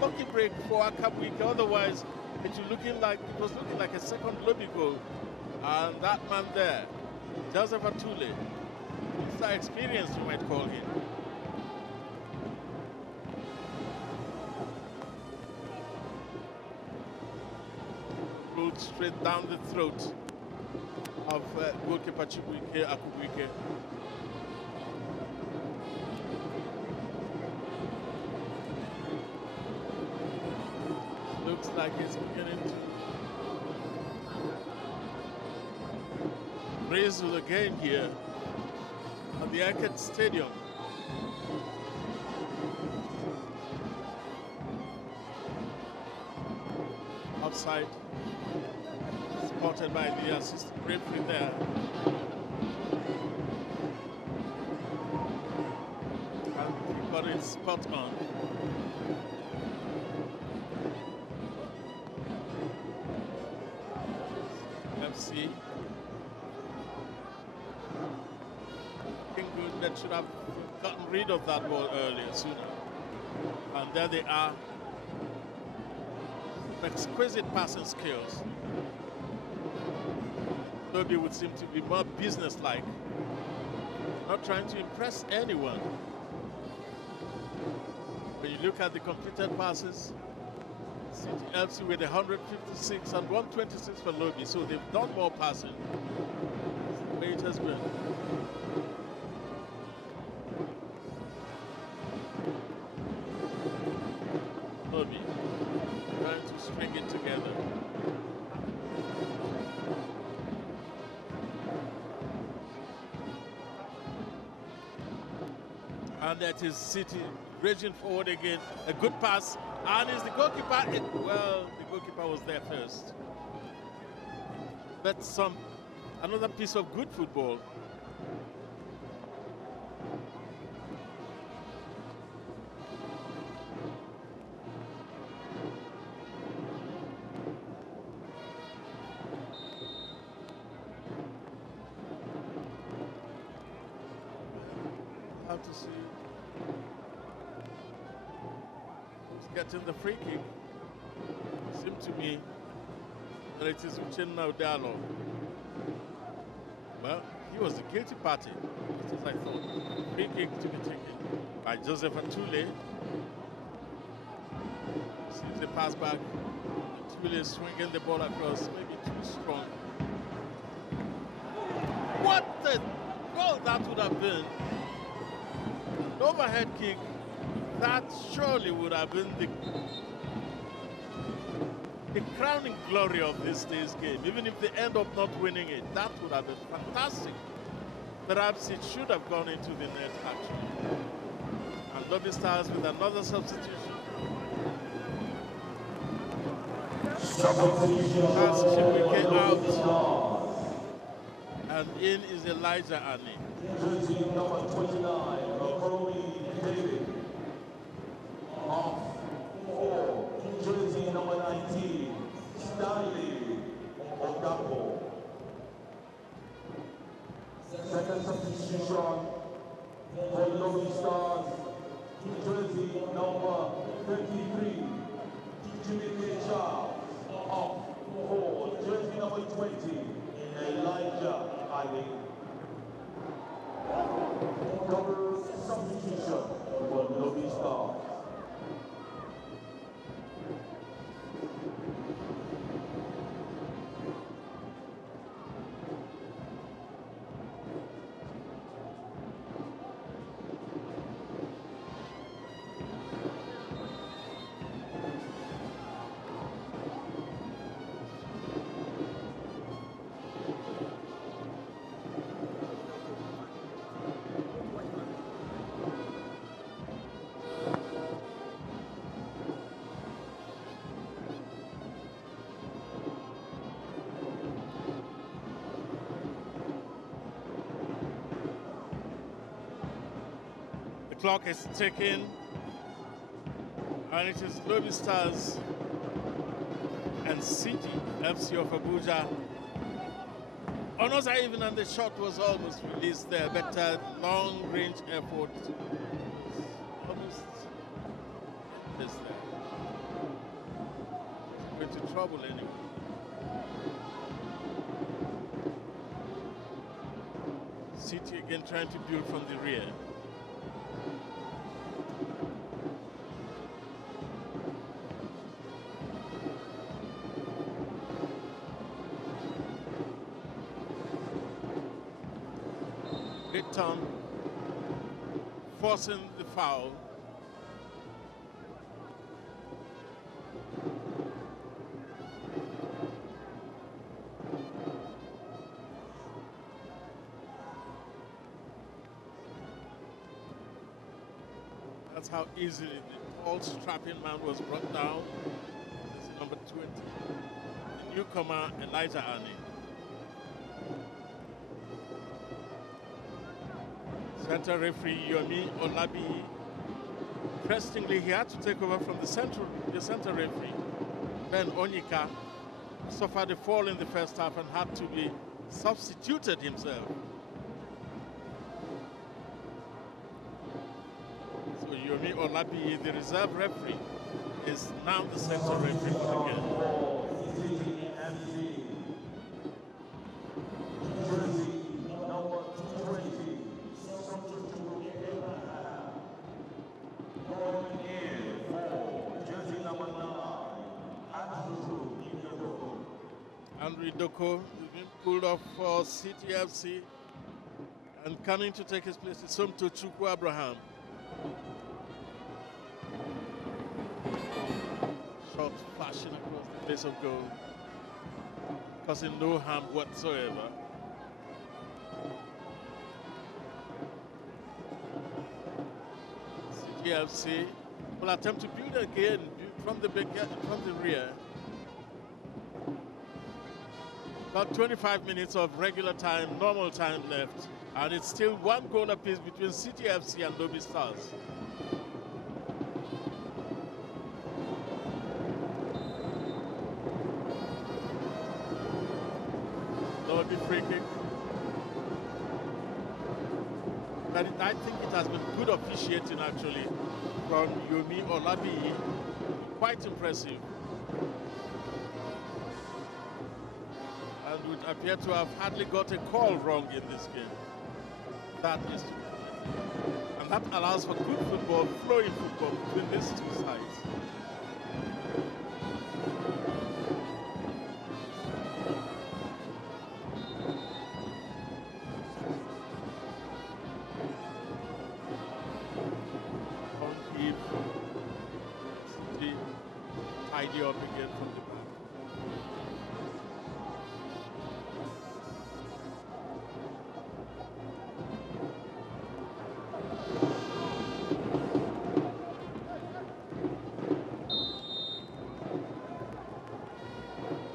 Lucky break for Akwa. Otherwise, it was looking like a second Lobi goal. And that man there, Joseph Atule, it's that experience you might call him. Rolled straight down the throat of goalkeeper Akwa. Looks like it's beginning to raise again here at the Eket Stadium. Offside, spotted by the assistant referee there. And he got it spot on. FC. Looking good. That should have gotten rid of that ball earlier, sooner. And there they are. Exquisite passing skills. Lobi would seem to be more businesslike, not trying to impress anyone. When you look at the completed passes, City FC with 156 and 126 for Lobi, so they've done more passing. That's the way it has been. Lobi trying to string it together. And that is City raging forward again. A good pass. And is the goalkeeper. Well, the goalkeeper was there first. That's another piece of good football. Have to see who's getting the free kick. It seemed to me that it is Uchenna Udalo. Well, he was the guilty party, just as I thought. Free kick to be taken by Joseph Atule. Sees the pass back. Really swinging the ball across, maybe too strong. What the goal that would have been! An overhead kick, that surely would have been the crowning glory of this day's game. Even if they end up not winning it, that would have been fantastic. Perhaps it should have gone into the net, actually. And Lobi Stars with another substitution. Township will get out. And in is Elijah Ani. Jersey number 29, Lobi David. Off 4, jersey number 19, Stanley Ogapo. Second substitution for Lobi Stars, jersey number 33, Jimmy Charles. Off 4, jersey number 20, Elijah Ali. Double substitution for Lobi Stars. Clock is ticking, and it is Lobi Stars and City FC of Abuja. Honors even, and the shot was almost released there, but long-range effort almost is there. Went to trouble anyway. City again trying to build from the rear. Turn, forcing the foul. That's how easily the tall strapping man was brought down. This is number 20, the newcomer Elijah Ani. Center referee Yomi Olabi. Interestingly, he had to take over from the center referee, Ben Onyika, suffered a fall in the first half and had to be substituted himself. So Yomi Olabi, the reserve referee, is now the center referee for the game. Doko has been pulled off for CTFC, and coming to take his place is Somto Chukwu Abraham. Shot flashing across the face of goal, causing no harm whatsoever. CTFC will attempt to build again from the rear. About 25 minutes of regular time, normal time left, and it's still one goal apiece between City FC and Lobi Stars. Lobi free kick. But I think it has been good officiating actually from Yomi Olabi. Quite impressive. And would appear to have hardly got a call wrong in this game. That is, and that allows for good football, flowing football between these two sides. tidy up again from the back.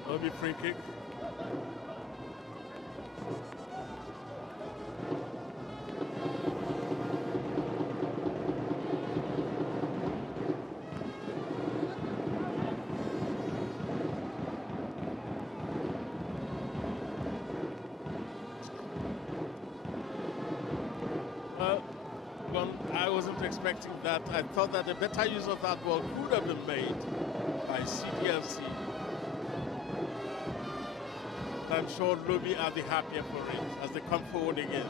Lobi free kick. Well, I wasn't expecting that. I thought that a better use of that ball could have been made by CDFC. I'm sure Lobi are the happier for it as they come forward again.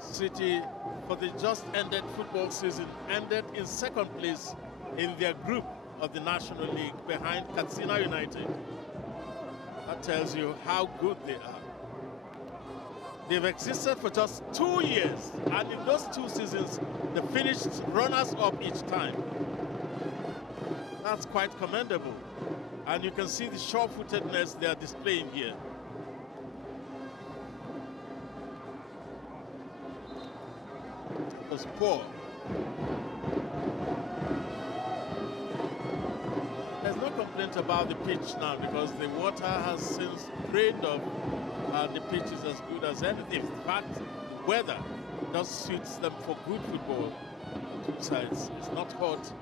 City, for the just ended football season, ended in second place in their group of the National League behind Katsina United. That tells you how good they are. They've existed for just 2 years, and in those 2 seasons, they finished runners-up each time. That's quite commendable. And you can see the sure-footedness they are displaying here. It was poor. There's no complaint about the pitch now because the water has since drained off. The pitch is as good as anything. In fact, the weather does suits them for good football on 2 sides. It's not hot.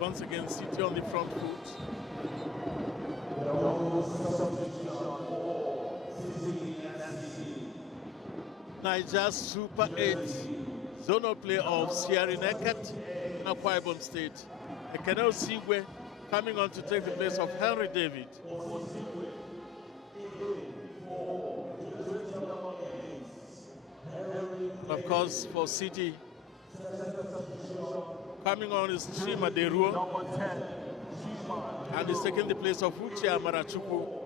Once again, City on the front foot. Naija Super 8 zonal playoffs here in Eket, Akwa Ibom State. Eket coming on to take the place of Henry David. Of course, for City, coming on is Chima Deruo, and he's taking the place of Uche Amarachuku.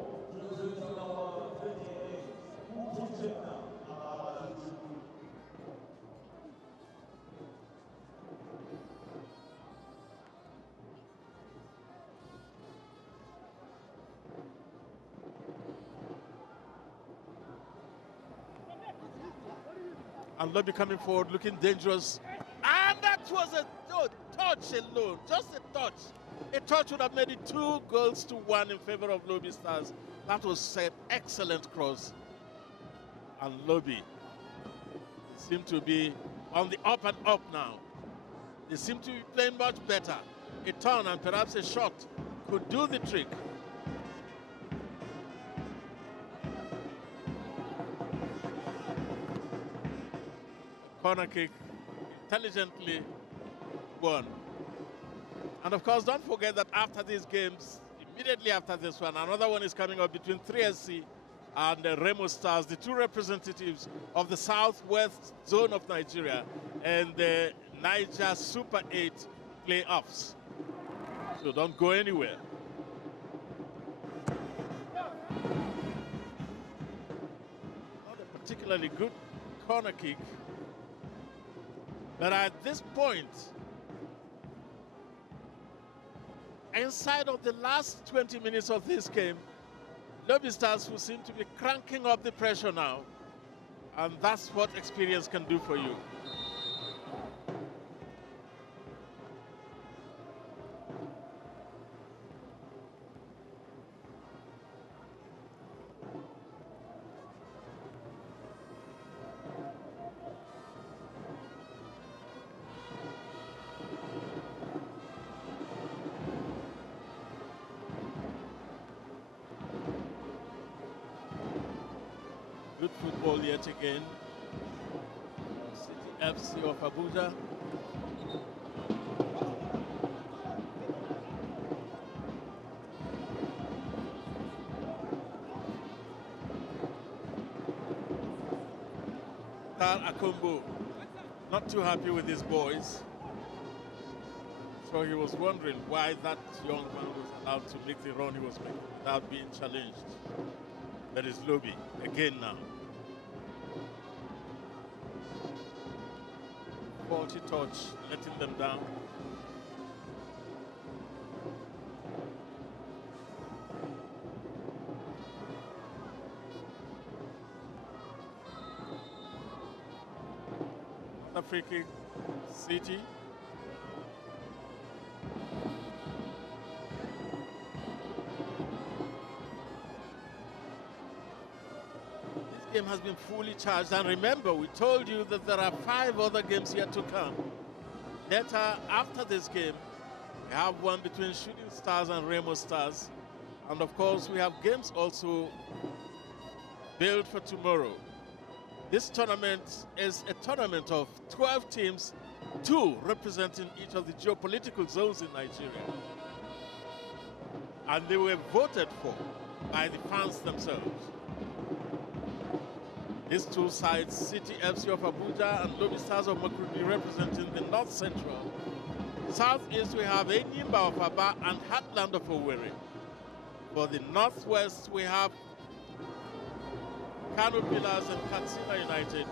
And Lobi coming forward, looking dangerous. And that was a touch alone, just a touch. A touch would have made it 2-1 in favor of Lobi Stars. That was an excellent cross. And Lobi seem to be on the up and up now. They seem to be playing much better. A turn and perhaps a shot could do the trick. Corner kick, intelligently won. And of course, don't forget that after these games, immediately after this one, another one is coming up between 3SC and the Remo Stars, the 2 representatives of the southwest zone of Nigeria, and the Naija Super 8 playoffs. So don't go anywhere. Not a particularly good corner kick. But at this point, inside of the last 20 minutes of this game, Lobi Stars will seem to be cranking up the pressure now. And that's what experience can do for you. Good football yet again. FC of Abuja. Tal Akumbu, not too happy with his boys. So he was wondering why that young man was allowed to make the run he was making without being challenged. That is Lobi, again now. Faulty touch, letting them down. Another free kick, City. Game has been fully charged, and remember, we told you that there are 5 other games yet to come. Later, after this game, we have one between Shooting Stars and Remo Stars, and of course we have games also built for tomorrow. This tournament is a tournament of 12 teams, 2 representing each of the geopolitical zones in Nigeria, and they were voted for by the fans themselves. These 2 sides, City FC of Abuja and Lobi Stars of Makurdi, representing the North Central. Southeast, we have Enyimba of Aba and Heartland of Owerri. For the Northwest, we have Kano Pillars and Katsina United.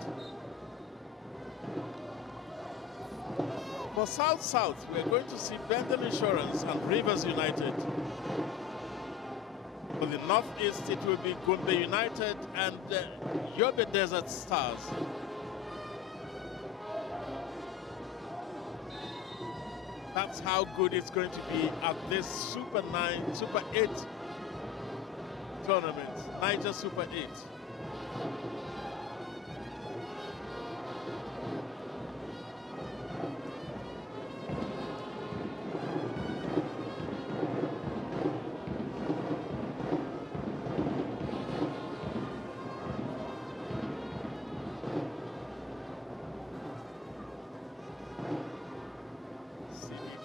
For South-South, we're going to see Bendel Insurance and Rivers United. For the Northeast, it will be Gombe United and Yobe Desert Stars. That's how good it's going to be at this Super 9, Super 8 tournament, Naija Super 8.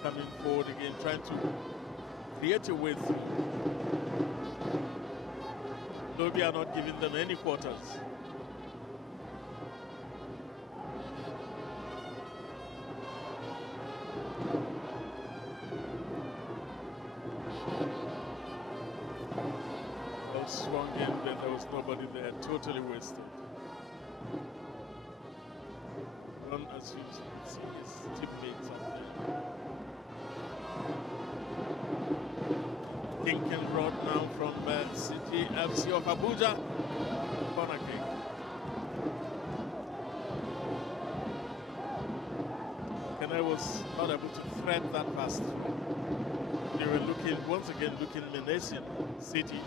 Coming forward again, trying to create a way through. Lobi are not giving them any quarters. Well swung in, then there was nobody there, totally wasted. One assumes you can see his teammates up there. Kink and Rod now from City FC of Abuja. Corner kick. Kene was not able to thread that pass through. They were looking, once again, looking menacing. City.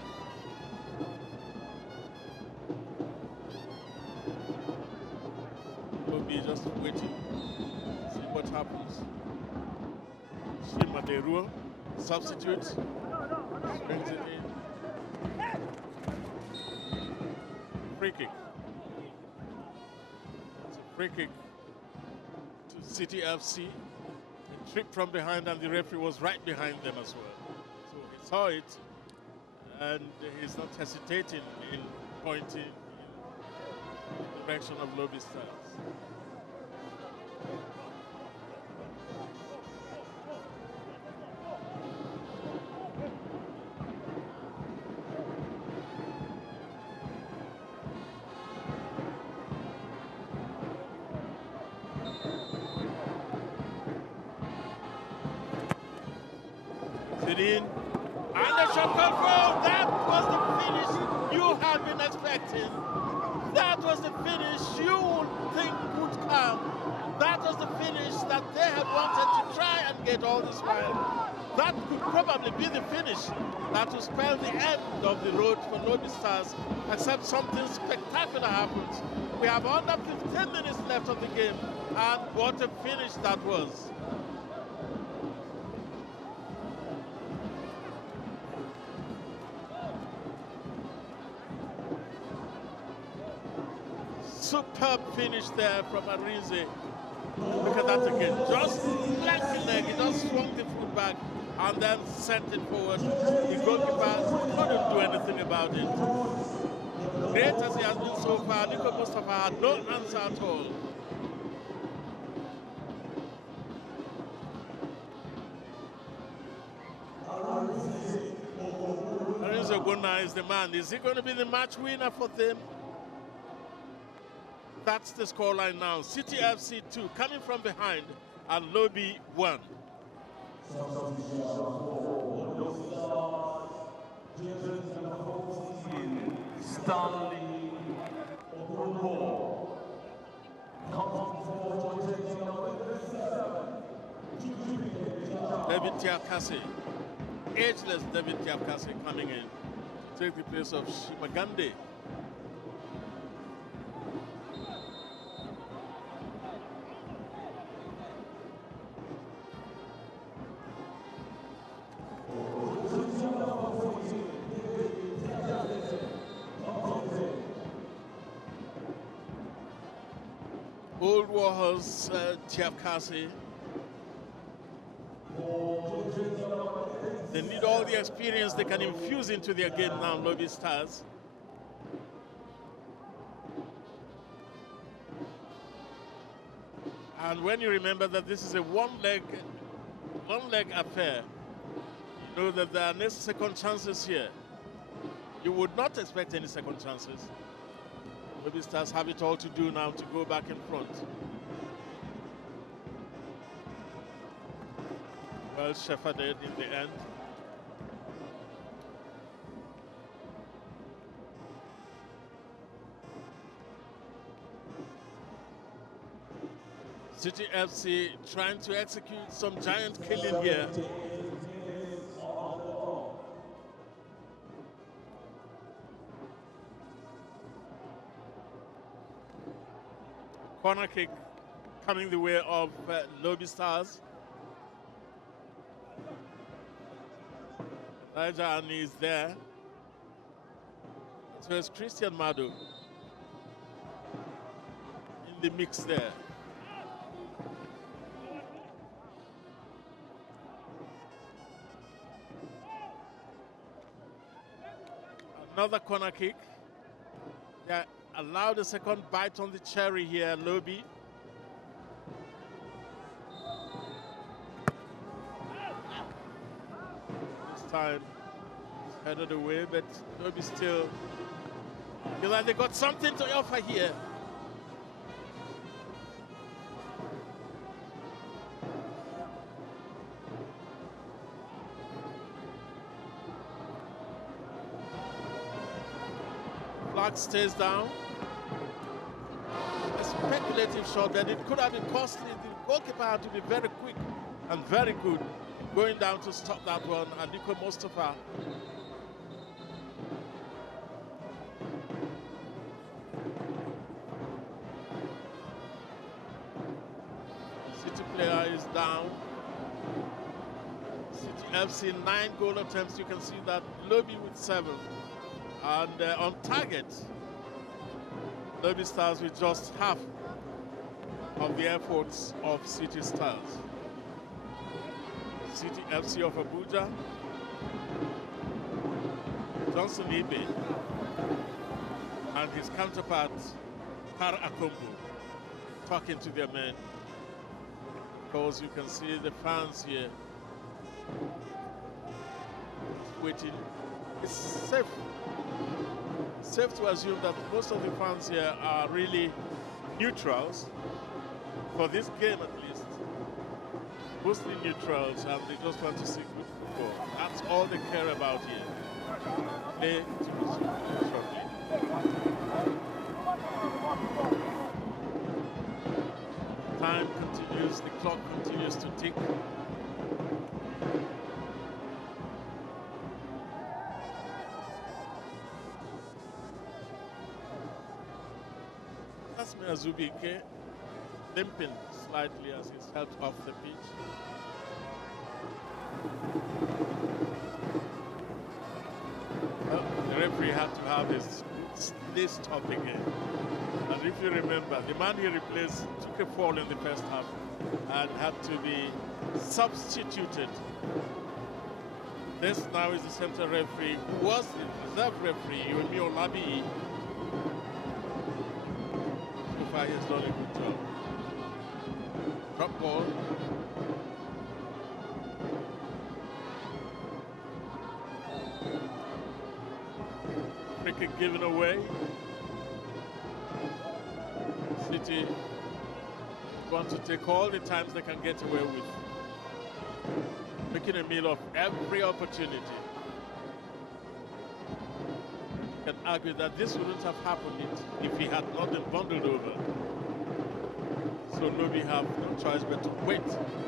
Lobi just waiting. See what happens. Shima Deruo, substitute. Brings it in. Free kick. It's a free kick to City FC. A trip from behind, and the referee was right behind them as well. So he saw it, and he's not hesitating in pointing in the direction of Lobi Stars. In, and the shot control. That was the finish you had been expecting. That was the finish you would think would come. That was the finish that they had wanted to try and get all this while. That could probably be the finish that will spell the end of the road for Lobi Stars, except something spectacular happens. We have under 15 minutes left of the game, and what a finish that was. superb finish there from Arinze. Look at that again. Just flanked the leg. He just swung the foot back and then sent it forward. The goalkeeper couldn't do anything about it. Great as he has been so far, Nico Mustafa had no answer at all. Arinze Ogonna is the man. Is he going to be the match winner for them? That's the scoreline now. City FC 2 coming from behind and Lobi 1. Stanley Okonkwo. David Tiakase, ageless David Tiakase coming in. Take the place of Shimagande. Old Warhorse Tiakase. They need all the experience they can infuse into their game now, Lobi Stars. And when you remember that this is a one-leg affair, you know that there are no second chances here. You would not expect any second chances. Lobi Stars have it all to do now to go back in front. Well shepherded in the end. City FC trying to execute some giant killing here. Corner kick coming the way of Lobi Stars. Naija is there. So it's Christian Madu in the mix there. Another corner kick. They allowed a second bite on the cherry here, Lobi. This time headed away, but Lobi still feel like they got something to offer here. Flag stays down. A speculative shot that it could have been costly. The goalkeeper had to be very quick and very good going down to stop that one. And Nico Mustafa. City player is down. City FC 9 goal attempts. You can see that Lobi with 7. And on target, Lobi Stars with just half of the efforts of City Stars. City FC of Abuja, Johnson Ibe, and his counterpart, Par Akombo, talking to their men. Because you can see the fans here waiting. It's safe to assume that most of the fans here are really neutrals, for this game at least. Mostly neutrals, and they just want to see good football. That's all they care about here. Play to be shortly. Time continues, the clock continues to tick. Zubike limping slightly as he's helped off the pitch. Well, the referee had to have his stop again. And if you remember, the man he replaced took a fall in the first half and had to be substituted. This now is the center referee, who was the reserve referee, Lobi. So far, he's done a good job. Drop ball. Free kick given away. City want to take all the times they can get away with, making a meal of every opportunity. You can argue that this wouldn't have happened if he had not been bundled over. So Lobi have no choice but to wait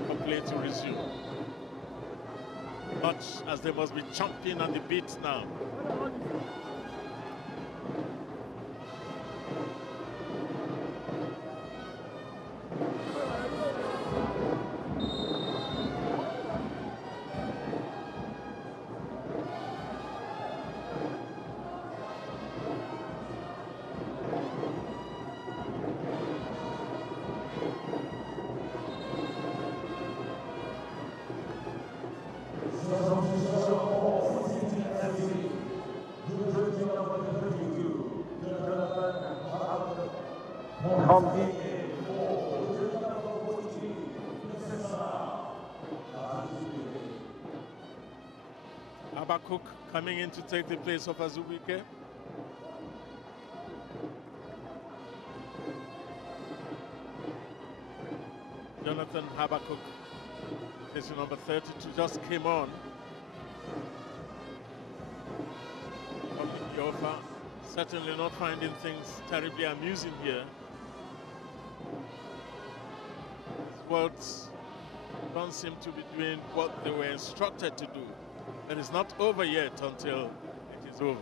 for play to resume. Much as they must be chomping on the beat now. Abakuk coming in to take the place of Azubike. Jonathan Habakuk, this number 32, just came on. From the offer, certainly not finding things terribly amusing here. His words don't seem to be doing what they were instructed to do. It is not over yet until it is over.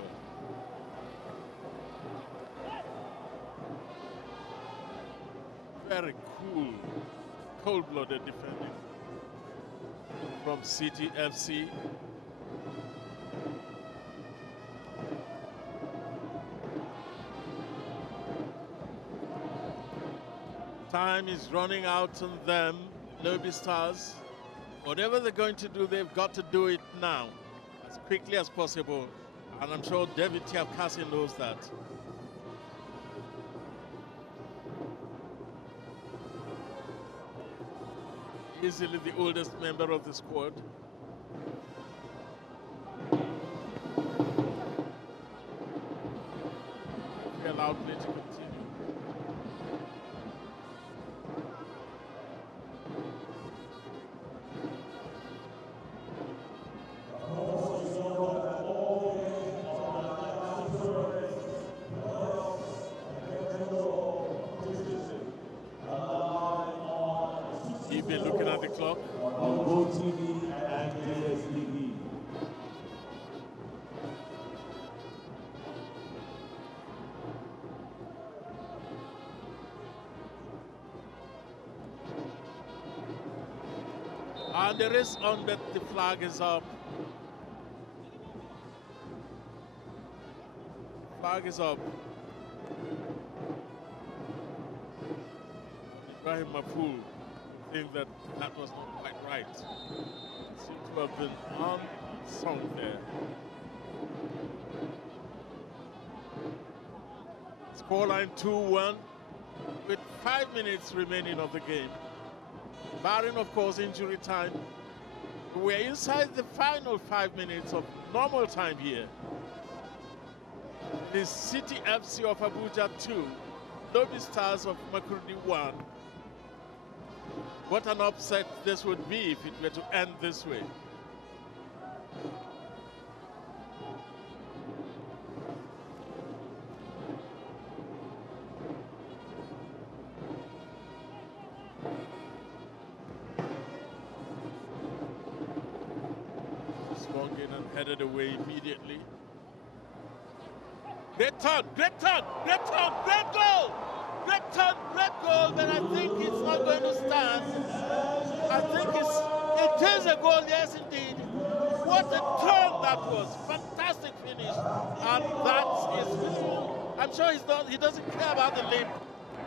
Very cool, cold-blooded defending from City FC. Time is running out on them, Lobi Stars. Whatever they're going to do, they've got to do it now, as quickly as possible. And I'm sure David Tiafkasi knows that. Easily the oldest member of the squad. We allowed play to continue. Looking at the clock. On GoTV and DSTV. And the race on, but the flag is up. Flag is up. Ibrahim Maful think that that was not quite right. It seemed to have been unsung there. Scoreline 2-1 with 5 minutes remaining of the game. Barring, of course, injury time. We're inside the final 5 minutes of normal time here. The City FC of Abuja 2, Lobi Stars of Makurdi 1. What an upset this would be if it were to end this way. Swung in and headed away immediately. Great turn, great turn, great turn, great goal! Great turn, great goal, but I think it's not going to stand. I think it is a goal, yes indeed. What a turn that was. Fantastic finish. And that is I'm sure he doesn't care about the limp,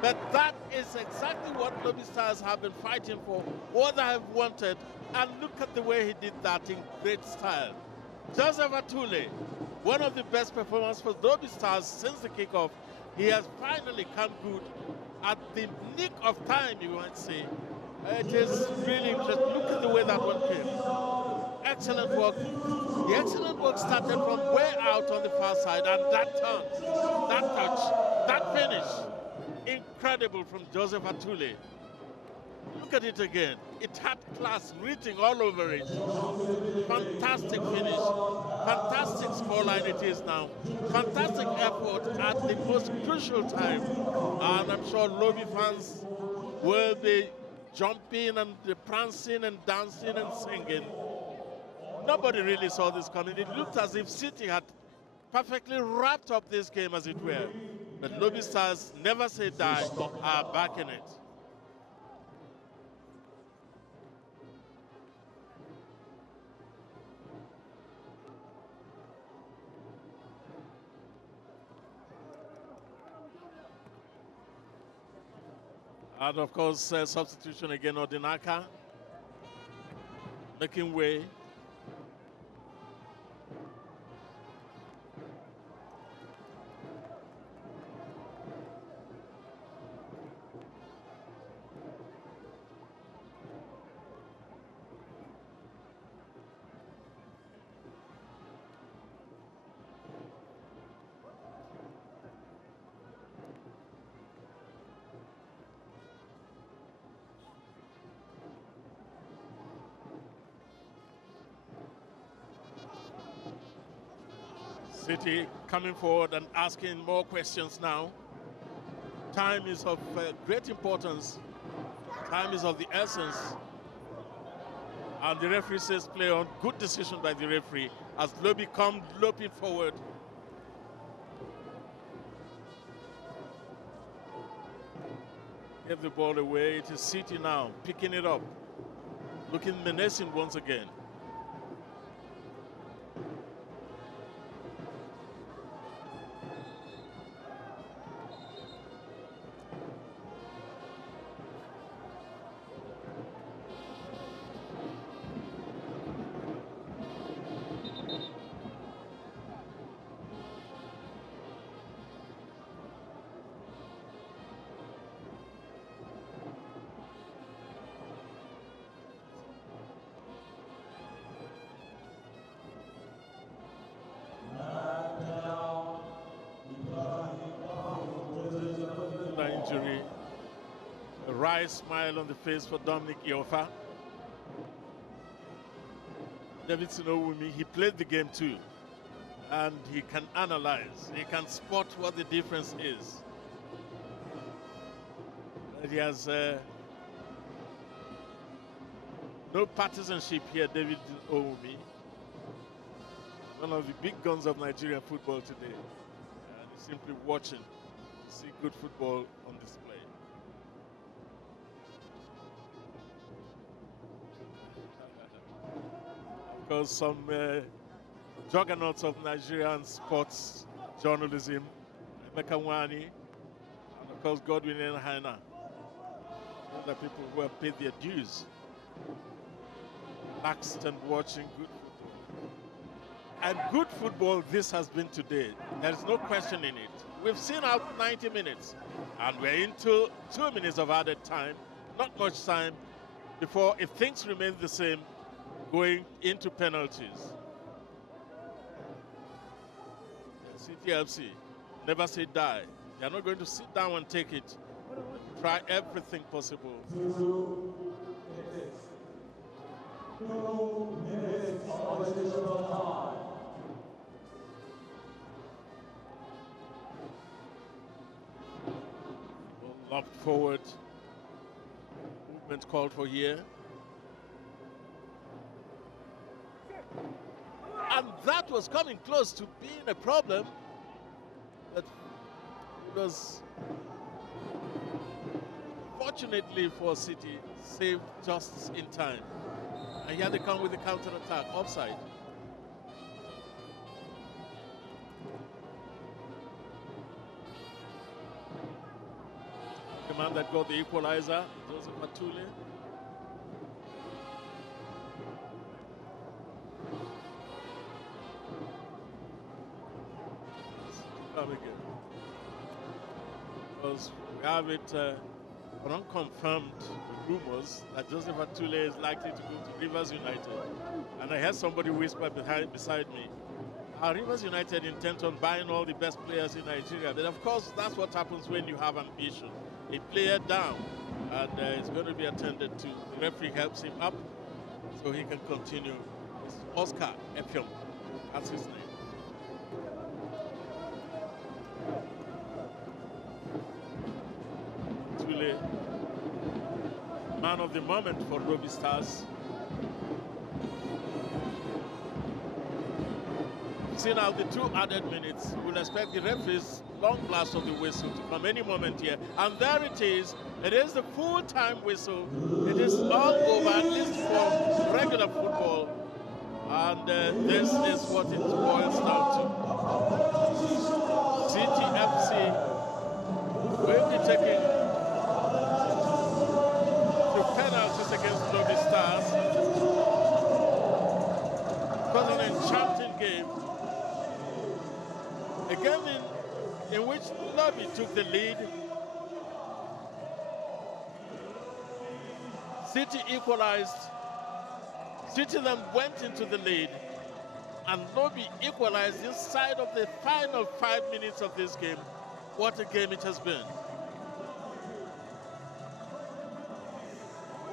but that is exactly what Lobi Stars have been fighting for, what they have wanted, and look at the way he did that in great style. Joseph Atule, one of the best performers for Lobi Stars since the kickoff. He has finally come good at the nick of time, you might say. It is really interesting. Look at the way that one came. Excellent work. The excellent work started from way out on the far side, and that turn, that touch, that finish, incredible from Joseph Atule. Look at it again. It had class written all over it. Fantastic finish. Fantastic scoreline it is now. Fantastic effort at the most crucial time. And I'm sure Lobi fans will be jumping and prancing and dancing and singing. Nobody really saw this coming. It looked as if City had perfectly wrapped up this game, as it were. But Lobi Stars, never say die, are back in it. And of course, substitution again, Odinaka, making way. City coming forward and asking more questions now. Time is of great importance. Time is of the essence. And the referee says play on. Good decision by the referee as Lobi come loping forward. Gave the ball away. It is City now picking it up. Looking menacing once again. Injury. A wry smile on the face for Dominic Iofa. Davidson Owumi, he played the game too. And he can analyze, he can spot what the difference is. And he has no partisanship here, David Owumi. One of the big guns of Nigerian football today. And he's simply watching. See good football on display. Because some juggernauts of Nigerian sports journalism, Emeka Nwani, and of course Godwin Enhaina, other people who have paid their dues, relaxed and watching good football. And good football this has been today. There is no question in it. We've seen out 90 minutes, and we're into 2 minutes of added time. Not much time before, if things remain the same, going into penalties. CTFC, never say die. They're not going to sit down and take it. Try everything possible. 2 minutes of additional time. Lobbed forward. Movement called for here. And that was coming close to being a problem. But it was, fortunately for City, saved just in time. And here they come with the counter-attack, offside. man that got the equalizer, Joseph Matule. Come again. Because we have it unconfirmed rumors that Joseph Atule is likely to go to Rivers United. And I heard somebody whisper beside me, Rivers United intent on buying all the best players in Nigeria. But of course, that's what happens when you have ambition. A player down, and it's going to be attended to. The referee helps him up so he can continue. It's Oscar Epion. That's his name. Tule, man of the moment for Lobi Stars. See now the 2 added minutes. We'll expect the referee's long blast of the whistle to come any moment here. And there it is. It is the full-time whistle. It is all over, at least for regular football. And this is what it boils down to. CTFC will be taking the penalties against Lobi Stars. It was an enchanting game. A game in which Lobi took the lead. City equalized. City then went into the lead. And Lobi equalized inside of the final 5 minutes of this game. What a game it has been.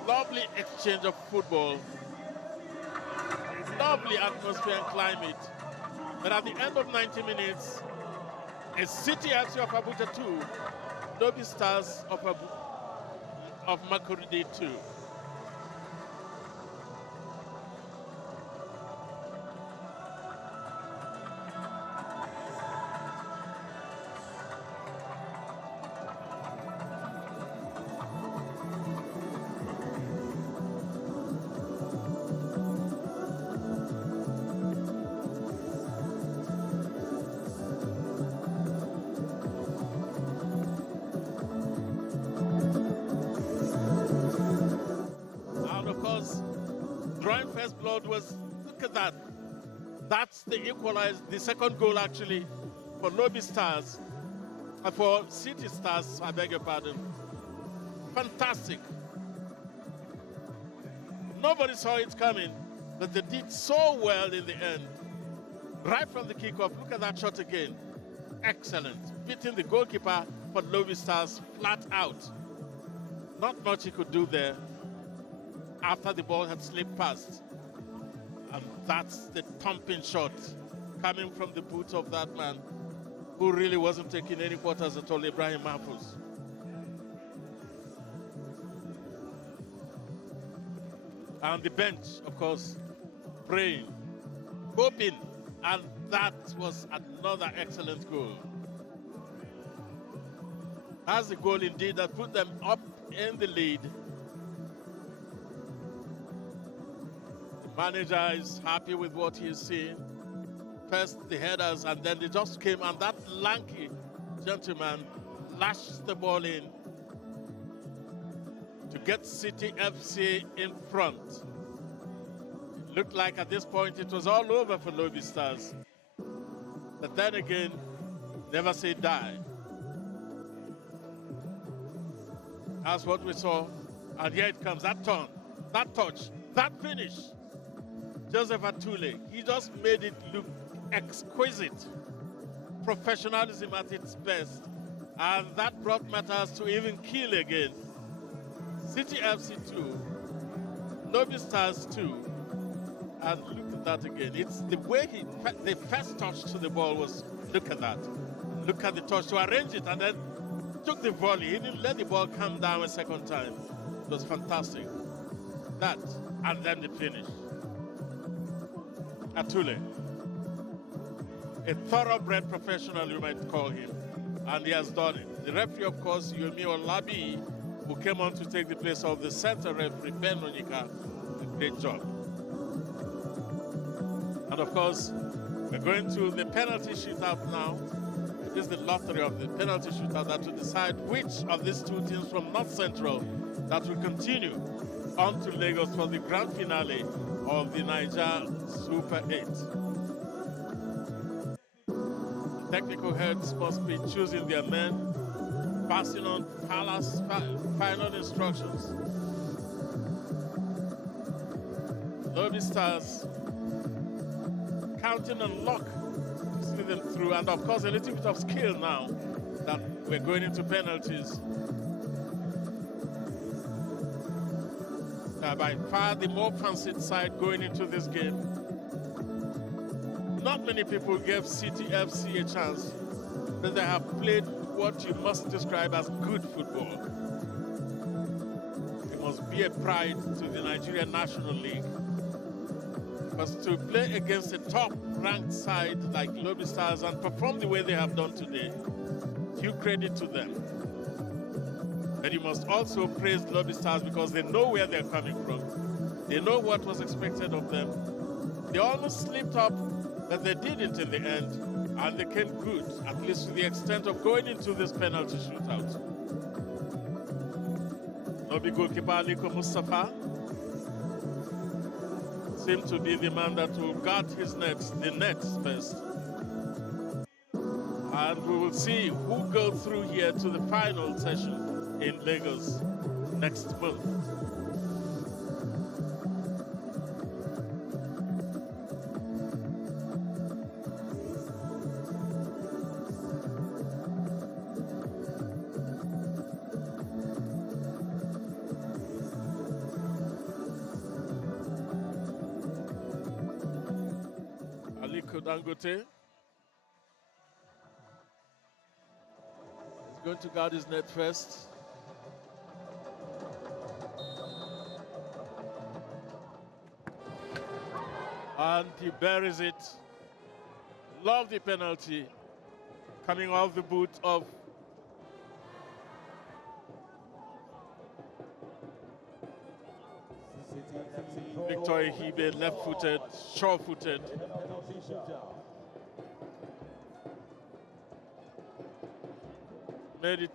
Lovely exchange of football. Lovely atmosphere and climate. But at the end of 90 minutes, it's City FC of Abuja 2, Lobi Stars of Makurdi 2. Drawing first blood was, look at that. That's the equalized, the second goal actually for Lobi Stars, for City Stars, I beg your pardon. Fantastic. Nobody saw it coming, but they did so well in the end. Right from the kickoff, look at that shot again. Excellent. Beating the goalkeeper for Lobi Stars flat out. Not much he could do there after the ball had slipped past. And that's the thumping shot coming from the boot of that man who really wasn't taking any quarters at all, Ibrahim Mahfouz. And the bench, of course, praying, hoping, and that was another excellent goal. That's the goal indeed that put them up in the lead. Manager is happy with what he's seeing. First the headers, and then they just came, and that lanky gentleman lashed the ball in to get City FC in front. It looked like at this point it was all over for Lobi Stars. But then again, never say die. That's what we saw. And here it comes, that turn, that touch, that finish. Joseph Atule, he just made it look exquisite. Professionalism at its best. And that brought matters to even kill again. City FC 2, Lobi Stars 2. And look at that again. It's the way the first touch to the ball was, look at that. Look at the touch to arrange it, and then took the volley. He didn't let the ball come down a second time. It was fantastic. That, and then the finish. Atule, a thoroughbred professional, you might call him, and he has done it. The referee, of course, Yomi Olabi, who came on to take the place of the center referee, Ben Onyika, did a great job. And of course, we're going to the penalty shootout now. This is the lottery of the penalty shootout that will decide which of these two teams from North Central that will continue on to Lagos for the grand finale of the Naija Super 8. Technical heads must be choosing their men, passing on Palace final instructions. Lobi Stars counting on luck to see them through, and of course a little bit of skill now that we're going into penalties. By far the more fancied side going into this game. Not many people gave City FC a chance, but they have played what you must describe as good football. It must be a pride to the Nigerian National League. Because to play against a top-ranked side like Lobi Stars and perform the way they have done today, due credit to them. And you must also praise Lobi Stars because they know where they're coming from. They know what was expected of them. They almost slipped up, but they didn't in the end, and they came good, at least to the extent of going into this penalty shootout. Lobi goalkeeper Aliko Mustafa seemed to be the man that will guard his nets, the nets first. And we will see who goes through here to the final session in Lagos next month. Aliko Dangote is going to guard his net first. And he buries it. Love the penalty coming off the boot of Victor Ehibe, left-footed, sure-footed. Made it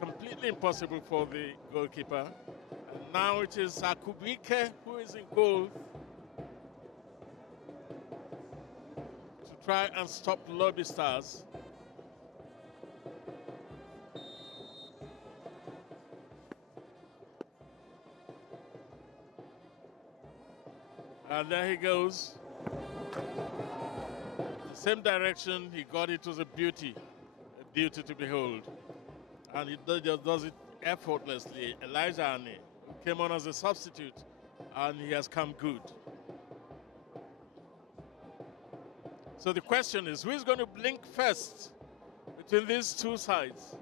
completely impossible for the goalkeeper. And now it is Akubike who is in goal to try and stop Lobi Stars. And there he goes. The same direction he got, it was a beauty to behold. And he does it effortlessly. Elijah Ane came on as a substitute, and he has come good. So the question is, who is going to blink first between these two sides?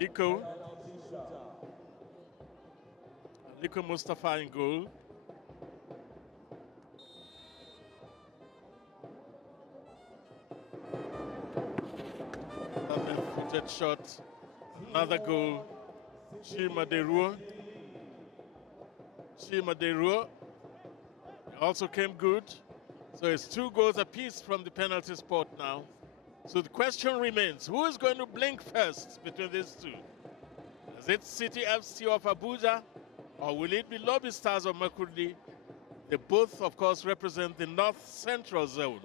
Aliko Mustafa in goal. That left-footed shot. Another goal. Chima Deruo also came good. So it's 2 goals apiece from the penalty spot now. So the question remains, who is going to blink first between these two? Is it City FC of Abuja, or will it be Lobi Stars of Makurdi? They both, of course, represent the North Central zone.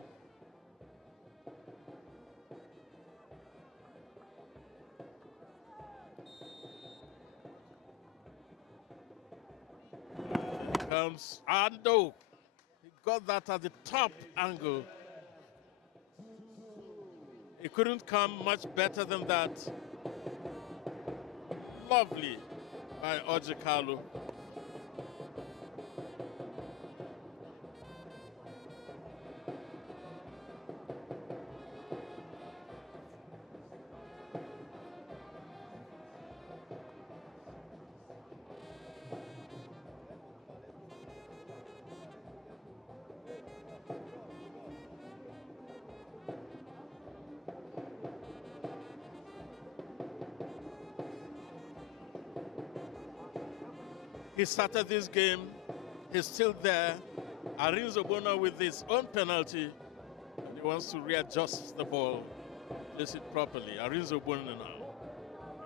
Here comes Ando. He got that at the top angle. It couldn't come much better than that. Lovely by Ojikalu. He started this game, he's still there, Arinze Ogbonna with his own penalty. And he wants to readjust the ball, place it properly. Arinze Ogbonna now.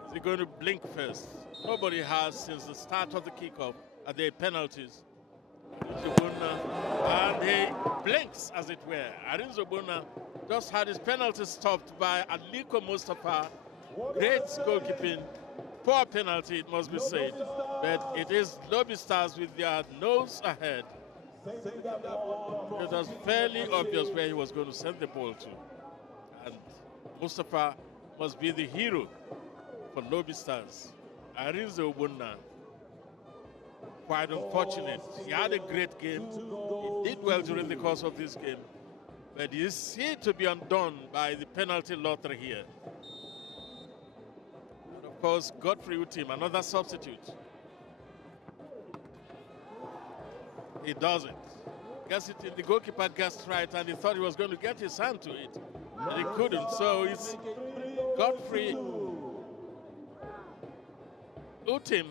Is he going to blink first? Nobody has since the start of the kickoff at the penalties. Arinze Ogbonna, and he blinks, as it were. Arinze Ogbonna just had his penalty stopped by Aliko Mustafa. Great goalkeeping. Poor penalty, it must be said. But it is Lobi Stars with their nose ahead. It was fairly obvious where he was going to send the ball to. And Mustafa must be the hero for Lobi Stars. Arinze Ogbonna, quite unfortunate. He had a great game. He did well during the course of this game. But he is here to be undone by the penalty lottery here. And of course, Godfrey Utim, another substitute. He doesn't. Gets it in, the goalkeeper guessed right, and he thought he was going to get his hand to it. And he couldn't. So it's Godfrey Utim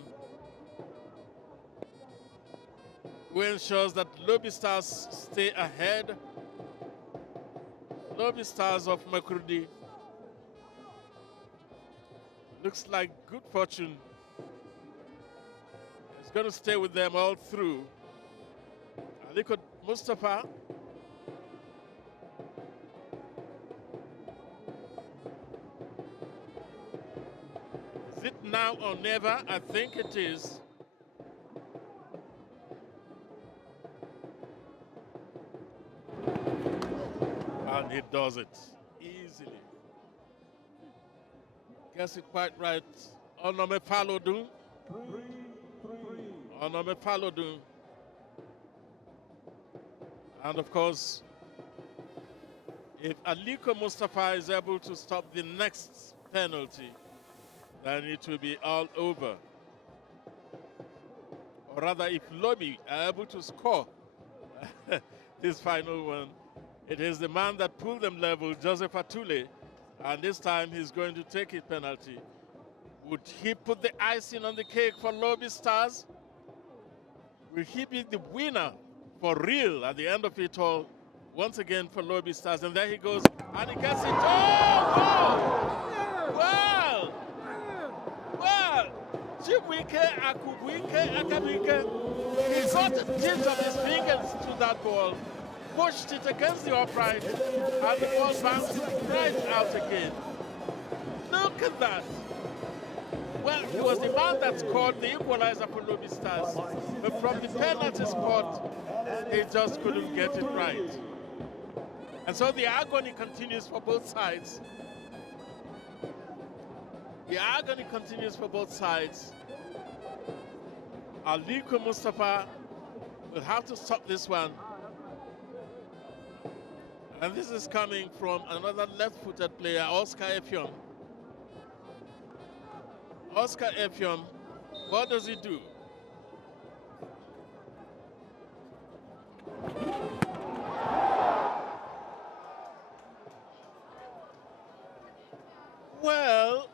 who ensures that Lobi Stars stay ahead. Lobi Stars of Makurdi. Looks like good fortune. It's going to stay with them all through. Aliko Mustafa. Is it now or never? I think it is. And he does it easily. Gets it quite right. Onome Falodun. Onome Falodun. And of course, if Aliko Mustafa is able to stop the next penalty, then it will be all over. Or rather, if Lobi are able to score this final one, it is the man that pulled them level, Joseph Atule, and this time he's going to take his penalty. Would he put the icing on the cake for Lobi Stars? Will he be the winner for real at the end of it all, once again for Lobi Stars? And there he goes, and he gets it. Oh, wow! Well, Chibwike, Akubwike, Akabwike, he got the tips of his fingers to that ball, pushed it against the upright, and the ball bounced right out again. Look at that. Well, he was the man that scored the equalizer for Lobi Stars, but from the penalty spot, he just couldn't get it right. And so the agony continues for both sides. The agony continues for both sides. Aliko Mustafa will have to stop this one. And this is coming from another left-footed player, Oscar Effiong. Oscar Effiong, what does he do? Well,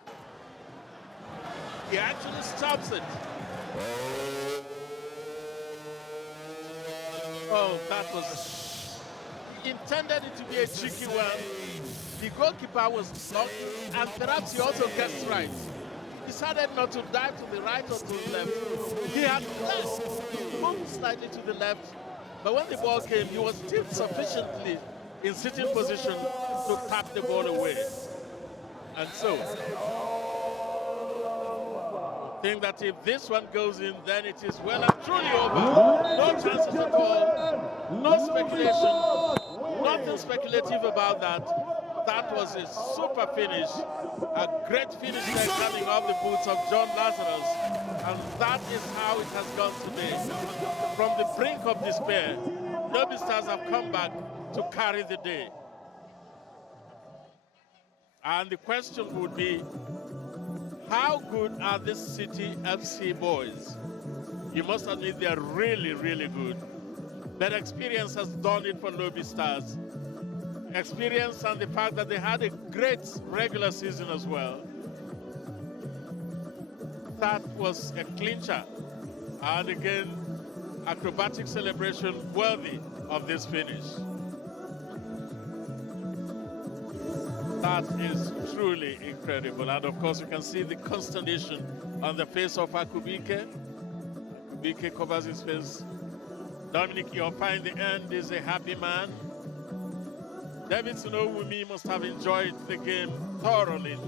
he actually stops it. Oh, that was intended it to be a tricky one. The goalkeeper was blocked, and perhaps he also guessed right. He decided not to dive to the right or to the left. He had moved slightly to the left, but when the ball came, he was still sufficiently in sitting position to tap the ball away. And so, I think that if this one goes in, then it is well and truly over. No chances at all, no speculation, nothing speculative about that. That was a super finish, a great finish there coming off the boots of John Lazarus. And that is how it has gone today. From the brink of despair, Lobi Stars have come back to carry the day. And the question would be, how good are these City FC boys? You must admit they are really, really good. But experience has done it for Lobi Stars. Experience and the fact that they had a great regular season as well. That was a clincher. And again, acrobatic celebration worthy of this finish. That is truly incredible. And of course, you can see the consternation on the face of Akubike. Akubike covers his face. Dominic Iofa in the end is a happy man. David Sunowumi must have enjoyed the game thoroughly.